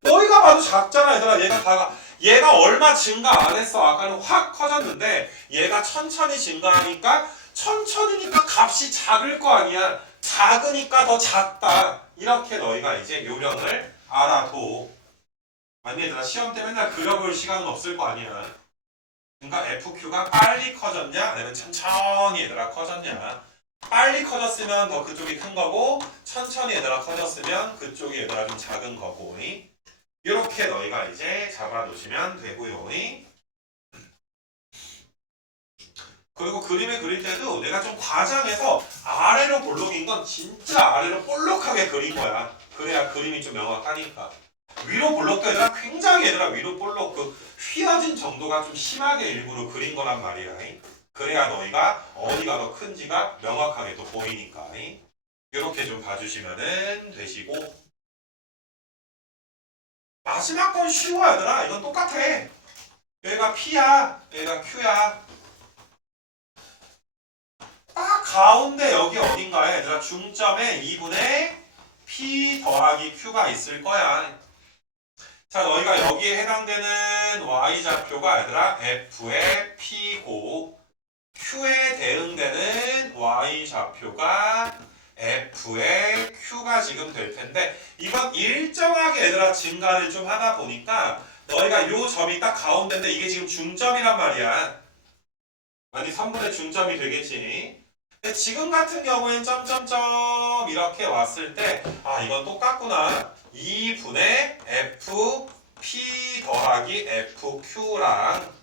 너희가 봐도 작잖아 얘들아. 얘가 얼마 증가 안 했어. 아까는 확 커졌는데 얘가 천천히 증가하니까 천천히니까 값이 작을 거 아니야. 작으니까 더 작다. 이렇게 너희가 이제 요령을 알아도. 아니 얘들아 시험 때 맨날 그려볼 시간은 없을 거 아니야. 그러니까 FQ가 빨리 커졌냐 아니면 천천히 얘들아 커졌냐. 빨리 커졌으면 더 그쪽이 큰 거고 천천히 얘들아 커졌으면 그쪽이 얘들아 좀 작은 거고. 이렇게 너희가 이제 잡아 놓으시면 되고요. 그리고 그림을 그릴 때도 내가 좀 과장해서 아래로 볼록인 건 진짜 아래로 볼록하게 그린 거야. 그래야 그림이 좀 명확하니까. 위로 볼록도 얘들아 굉장히 얘들아 위로 볼록 그 휘어진 정도가 좀 심하게 일부러 그린 거란 말이야. 그래야 너희가 어디가 더 큰지가 명확하게 또 보이니까. 이렇게 좀 봐주시면 되시고 마지막 건 쉬워 얘들아. 이건 똑같아. 여기가 P야 여기가 Q야. 딱 가운데 여기 어딘가에 얘들아 중점에 2분의 P 더하기 Q가 있을 거야. 자 너희가 여기에 해당되는 Y좌표가 얘들아 F의 P고 Q에 대응되는 Y좌표가 F의 Q가 지금 될 텐데 이건 일정하게 얘들아 증가를 좀 하다 보니까 너희가 요 점이 딱 가운데인데 이게 지금 중점이란 말이야. 아니 3분의 중점이 되겠지. 근데 지금 같은 경우엔 점점점 이렇게 왔을 때 아 이건 똑같구나. 2분의 FP 더하기 FQ랑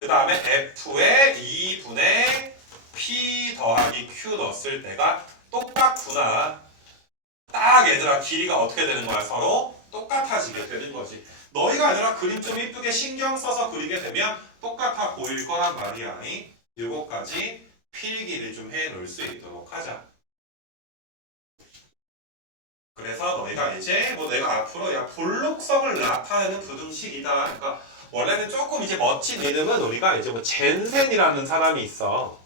그 다음에 F에 2분의 P 더하기 Q 넣었을 때가 똑같구나. 딱 얘들아 길이가 어떻게 되는 거야? 서로 똑같아지게 되는 거지. 너희가 얘들아 그림 좀 이쁘게 신경 써서 그리게 되면 똑같아 보일 거란 말이야. 요거까지 필기를 좀 해 놓을 수 있도록 하자. 그래서 너희가 이제 뭐 내가 앞으로 야 볼록성을 나타내는 부등식이다. 그러니까 원래는 조금 이제 멋진 이름은 우리가 이제 뭐 젠센이라는 사람이 있어.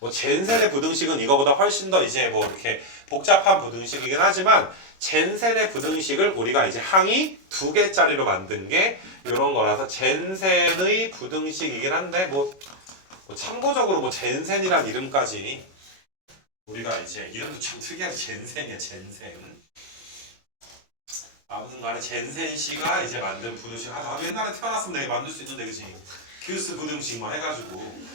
뭐 젠센의 부등식은 이거보다 훨씬 더 이제 뭐 이렇게 복잡한 부등식이긴 하지만 젠센의 부등식을 우리가 이제 항이 2개짜리로 만든 게 이런 거라서 젠센의 부등식이긴 한데 뭐 참고적으로 뭐 젠센이란 이름까지 우리가 이제 이름도 참 특이하지. 젠센이야 젠센. 아무튼 간에 젠센 씨가 이제 만든 부등식 옛날에 태어났으면 내가 만들 수 있는데 그치? 큐스 부등식만 해가지고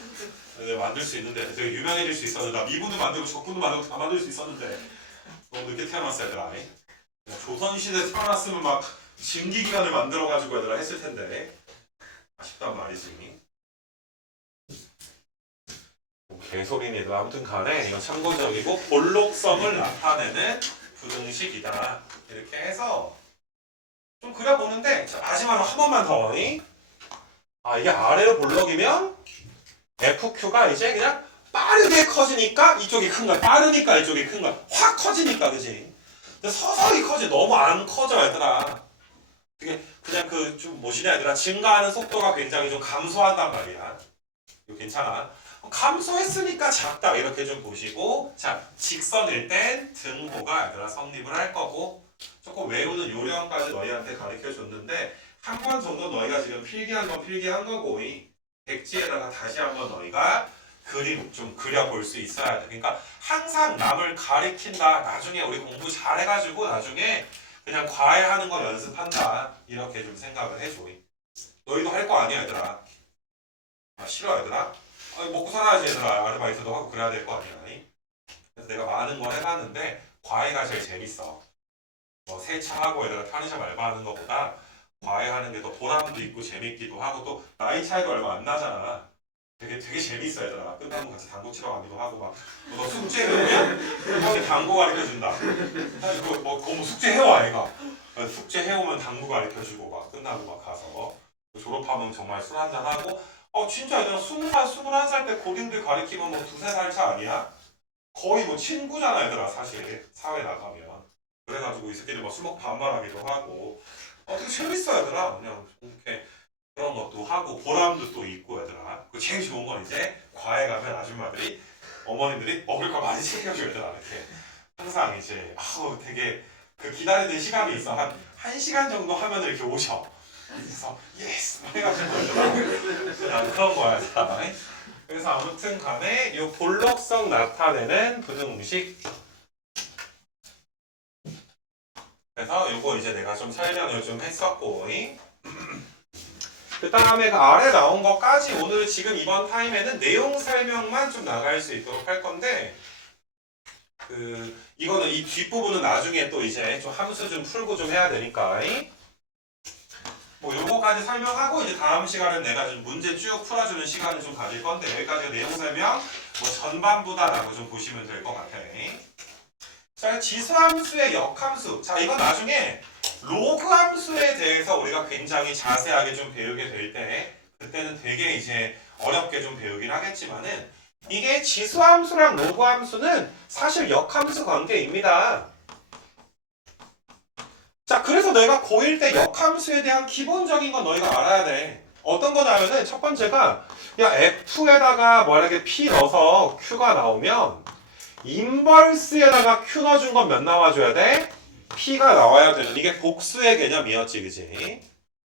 내가 만들 수 있는데 되게 유명해질 수 있었는데 나 미분도 만들고 적분도 만들고 다 만들 수 있었는데 너무 늦게 태어났어 얘들아. 조선시대 태어났으면 막 증기기관을 만들어가지고 얘들아 했을 텐데 아쉽단 말이지. 개소리는 얘들아. 아무튼 간에 이건 참고적이고 볼록성을 나타내는 부등식이다. 이렇게 해서 좀 그려보는데 자, 마지막으로 한 번만 더. 아 이게 아래로 볼록이면 FQ가 이제 그냥 빠르게 커지니까 이쪽이 큰 거야. 빠르니까 이쪽이 큰 거야. 확 커지니까 그지. 근데 서서히 커지. 너무 안 커져 얘들아. 그게 그냥 그 좀 뭐시냐 얘들아. 증가하는 속도가 굉장히 좀 감소한단 말이야. 이거 괜찮아. 감소했으니까 작다 이렇게 좀 보시고 자 직선일 땐 등호가 얘들아 성립을 할 거고 조금 외우는 요령까지 너희한테 가르쳐 줬는데 한 번 정도 너희가 지금 필기한 건 필기한 거고 이 백지에다가 다시 한번 너희가 그림 좀 그려볼 수 있어야 돼. 그러니까 항상 남을 가리킨다. 나중에 우리 공부 잘해가지고 나중에 그냥 과외하는 거 연습한다. 이렇게 좀 생각을 해줘. 너희도 할 거 아니야 얘들아. 아 싫어 얘들아? 아니, 먹고 살아야지 얘들아. 아르바이트도 하고 그래야 될 거 아니야. 그래서 내가 많은 걸 해봤는데 과외가 제일 재밌어. 뭐 세차하고 얘들아 편의점 알바하는 거보다 과외하는 게 더 보람도 있고 재밌기도 하고 또 나이 차이가 얼마 안 나잖아. 되게 재밌어 얘들아. 끝나면 같이 당구 치러 가기도 하고 막 너 숙제 해오면 형이 당구 가르쳐준다. 뭐 숙제 해와 아이가. 숙제 해오면 당구 가르쳐주고 막 끝나고 막 가서 졸업하면 정말 술 한잔 하고 진짜 얘들아 20살 21살 때 고딩들 가르치면 뭐 두세 살 차 아니야? 거의 뭐 친구잖아 얘들아 사실 사회 나가면. 그래가지고 이 새끼들 막 술 먹고 반말하기도 하고 되게 재밌어 얘들아. 그냥 이렇게 그런 것도 하고 보람도 또 있고 얘들아. 그 제일 좋은 건 이제 과외 가면 아줌마들이 어머님들이 먹을 거 많이 챙겨줘야 되나 이렇게 항상 이제 되게 그 기다리는 시간이 있어. 한 1시간 정도 하면 이렇게 오셔. 그래서 예스 해가지고 그냥 그런 거야. 그래서 아무튼 간에 이 볼록성 나타내는 부등식. 그래서 이거 이제 내가 좀 설명을 좀 했었고 그 다음에 그 아래 나온 것까지 오늘 지금 이번 타임에는 내용 설명만 좀 나갈 수 있도록 할 건데 이거는 이 뒷부분은 나중에 또 이제 좀 함수 좀 풀고 좀 해야 되니까 뭐 요거까지 설명하고 이제 다음 시간은 내가 좀 문제 쭉 풀어주는 시간을 좀 가질 건데 여기까지가 내용 설명 뭐 전반부다라고 좀 보시면 될 것 같아. 자, 지수함수의 역함수. 자, 이건 나중에 로그 함수에 대해서 우리가 굉장히 자세하게 좀 배우게 될 때 그때는 되게 이제 어렵게 좀 배우긴 하겠지만은 이게 지수함수랑 로그 함수는 사실 역함수 관계입니다. 자, 그래서 내가 고1 때 역함수에 대한 기본적인 건 너희가 알아야 돼. 어떤 거냐면은 첫 번째가 야 F에다가 만약에 P 넣어서 Q가 나오면 인버스에다가 Q 넣어준 건 몇 나와줘야 돼? P가 나와야 되는 이게 복수의 개념이었지 그지?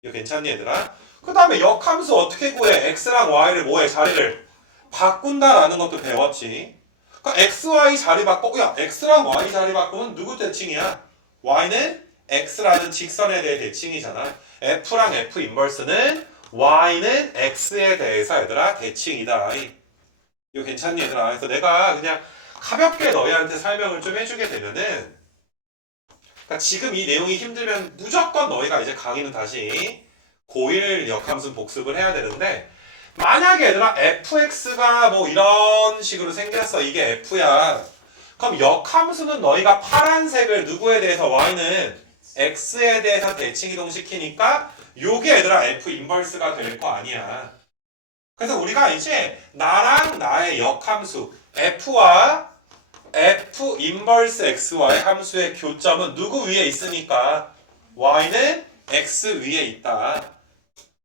이거 괜찮니 얘들아? 그 다음에 역함수 어떻게 구해? X랑 Y를 뭐해? 자리를 바꾼다라는 것도 배웠지. 그러니까 X, Y 자리 바꿔 야 X랑 Y 자리 바꾸면 누구 대칭이야? Y는 X라는 직선에 대해 대칭이잖아. F랑 F 인버스는 Y는 X에 대해서 얘들아 대칭이다. 이거 괜찮니 얘들아? 그래서 내가 그냥 가볍게 너희한테 설명을 좀 해주게 되면은 그러니까 지금 이 내용이 힘들면 무조건 너희가 이제 강의는 다시 고1 역함수 복습을 해야 되는데 만약에 얘들아 fx가 뭐 이런 식으로 생겼어. 이게 f야. 그럼 역함수는 너희가 파란색을 누구에 대해서 y는 x에 대해서 대칭 이동시키니까 요게 얘들아 f 인버스가 될 거 아니야. 그래서 우리가 이제 나랑 나의 역함수 f와 f 인버스 xy 함수의 교점은 누구 위에 있으니까 y는 x 위에 있다.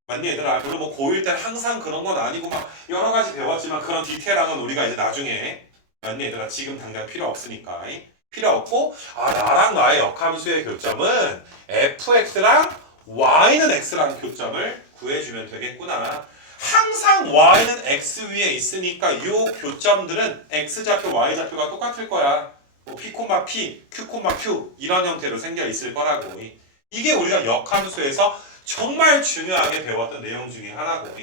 맞니 얘들아? 그리고 뭐 고1 때는 항상 그런 건 아니고 막 여러 가지 배웠지만 그런 디테일한 건 우리가 이제 나중에 맞니 얘들아? 지금 당장 필요 없으니까 필요 없고 나랑 나의 역함수의 교점은 fx랑 y는 x라는 교점을 구해주면 되겠구나. 항상 y는 x 위에 있으니까 이 교점들은 x좌표, y좌표가 똑같을 거야. 뭐 p, p, q, q 이런 형태로 생겨 있을 거라고. 이게 우리가 역함수에서 정말 중요하게 배웠던 내용 중에 하나고.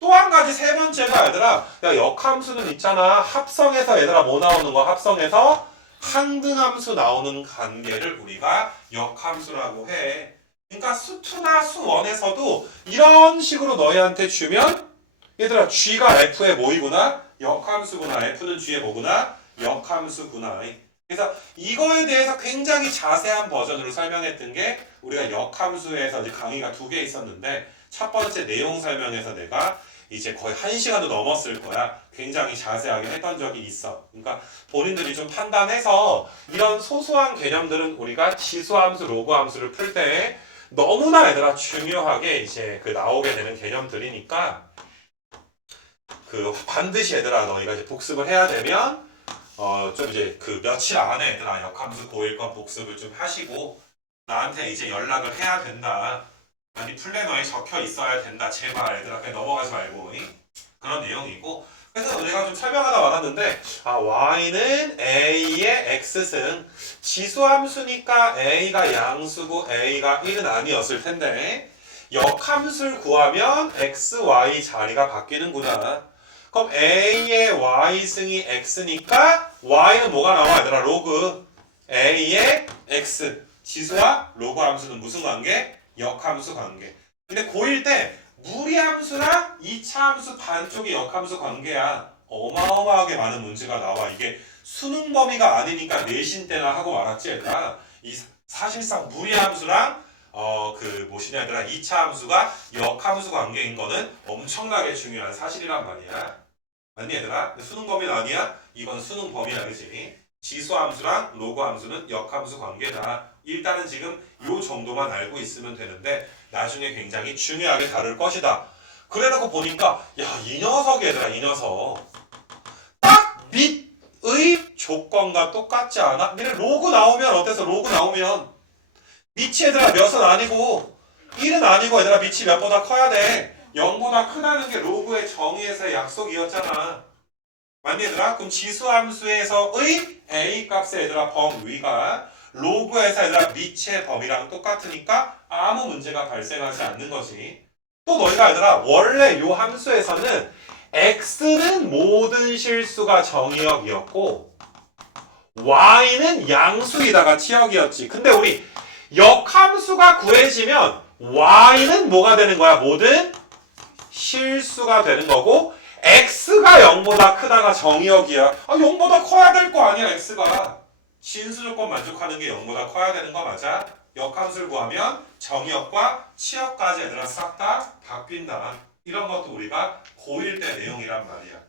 또 한 가지 세 번째가 얘들아 야 역함수는 있잖아. 합성해서 얘들아 뭐 나오는 거? 합성해서 항등함수 나오는 관계를 우리가 역함수라고 해. 그러니까 수2나 수1에서도 이런 식으로 너희한테 주면 얘들아 G가 F의 뭐이구나? 역함수구나. F는 G의 뭐구나? 역함수구나. 그래서 이거에 대해서 굉장히 자세한 버전으로 설명했던 게 우리가 역함수에서 이제 강의가 2개 있었는데 첫 번째 내용 설명에서 내가 이제 거의 1시간도 넘었을 거야. 굉장히 자세하게 했던 적이 있어. 그러니까 본인들이 좀 판단해서 이런 소소한 개념들은 우리가 지수함수, 로그함수를 풀 때 너무나 얘들아 중요하게 이제 나오게 되는 개념들이니까 반드시 얘들아 너희가 이제 복습을 해야 되면 좀 이제 며칠 안에 얘들아 역함수 고1권 복습을 좀 하시고 나한테 이제 연락을 해야 된다. 아니 플래너에 적혀 있어야 된다. 제발 얘들아 그냥 넘어가지 말고 그런 내용이고 그래서 내가 좀 설명하다 말았는데 y는 a의 x승 지수함수니까 a가 양수고 a가 1은 아니었을 텐데 역함수를 구하면 x, y 자리가 바뀌는구나. 그럼 a의 y승이 x니까 y는 뭐가 나와 얘들아? 로그 a의 x 지수와 로그 함수는 무슨 관계? 역함수 관계. 근데 고1 때 무리함수랑 2차 함수 반쪽이 역함수 관계야. 어마어마하게 많은 문제가 나와. 이게 수능 범위가 아니니까 내신 때나 하고 말았지 얘들아. 이 사실상 무리함수랑 그 뭐시냐 얘들아 2차 함수가 역함수 관계인 거는 엄청나게 중요한 사실이란 말이야. 맞니 얘들아? 근데 수능 범위는 아니야? 이건 수능 범위야 그지? 지수함수랑 로그함수는 역함수 관계다. 일단은 지금 요 정도만 알고 있으면 되는데 나중에 굉장히 중요하게 다룰 것이다. 그래놓고 보니까 야 이 녀석 얘들아 이 녀석 딱 밑의 조건과 똑같지 않아? 근데 로그 나오면 어때서? 로그 나오면 밑이 얘들아 몇은 아니고 1은 아니고 얘들아 밑이 몇보다 커야 돼. 0보다 크다는 게 로그의 정의에서의 약속이었잖아. 맞니 얘들아? 그럼 지수함수에서의 a 값의 얘들아 범위가 로그에서 얘들아 밑의 범위랑 똑같으니까 아무 문제가 발생하지 않는 거지. 또 너희가 얘들아 원래 요 함수에서는 x는 모든 실수가 정의역이었고 y는 양수이다가 치역이었지. 근데 우리 역함수가 구해지면 y는 뭐가 되는 거야? 모든 실수가 되는 거고 x가 0보다 크다가 정의역이야. 0보다 커야 될 거 아니야 x가. 진수 조건 만족하는 게 0보다 커야 되는 거 맞아? 역함수를 구하면 정의역과 치역까지 얘들아 싹 다 바뀐다. 이런 것도 우리가 고1 때 내용이란 말이야.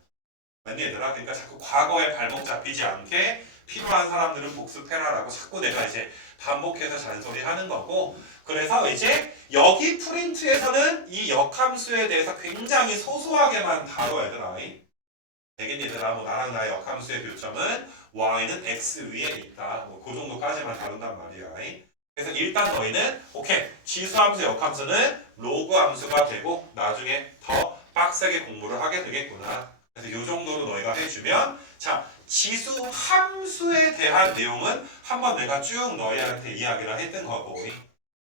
맞니 얘들아? 그러니까 자꾸 과거에 발목 잡히지 않게 필요한 사람들은 복습해라라고 자꾸 내가 이제 반복해서 잔소리 하는 거고, 그래서 이제 여기 프린트에서는 이 역함수에 대해서 굉장히 소소하게만 다뤄 얘들아. 되겠니 얘들아? 뭐 나랑 나의 역함수의 교점은 y는 x 위에 있다. 뭐 그 정도까지만 다룬단 말이야. 그래서 일단 너희는 오케이 지수함수 역함수는 로그 함수가 되고 나중에 더 빡세게 공부를 하게 되겠구나. 그래서 이 정도로 너희가 해주면 자 지수 함수에 대한 내용은 한번 내가 쭉 너희한테 이야기를 했던 거고.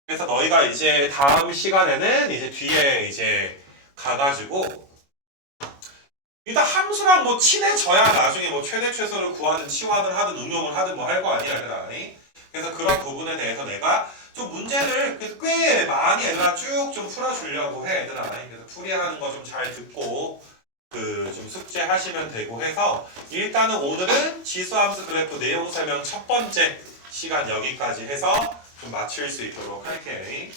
그래서 너희가 이제 다음 시간에는 이제 뒤에 이제 가가지고 일단 함수랑 뭐 친해져야 나중에 뭐 최대 최소를 구하든 치환을 하든 응용을 하든 뭐 할 거 아니야 얘들아. 그래서 그런 부분에 대해서 내가 좀 문제를 그래서 꽤 많이 얘들아 쭉 좀 풀어주려고 해 얘들아. 그래서 풀이하는 거 좀 잘 듣고 그 좀 숙제하시면 되고 해서 일단은 오늘은 지수함수 그래프 내용 설명 첫 번째 시간 여기까지 해서 좀 마칠 수 있도록 할게.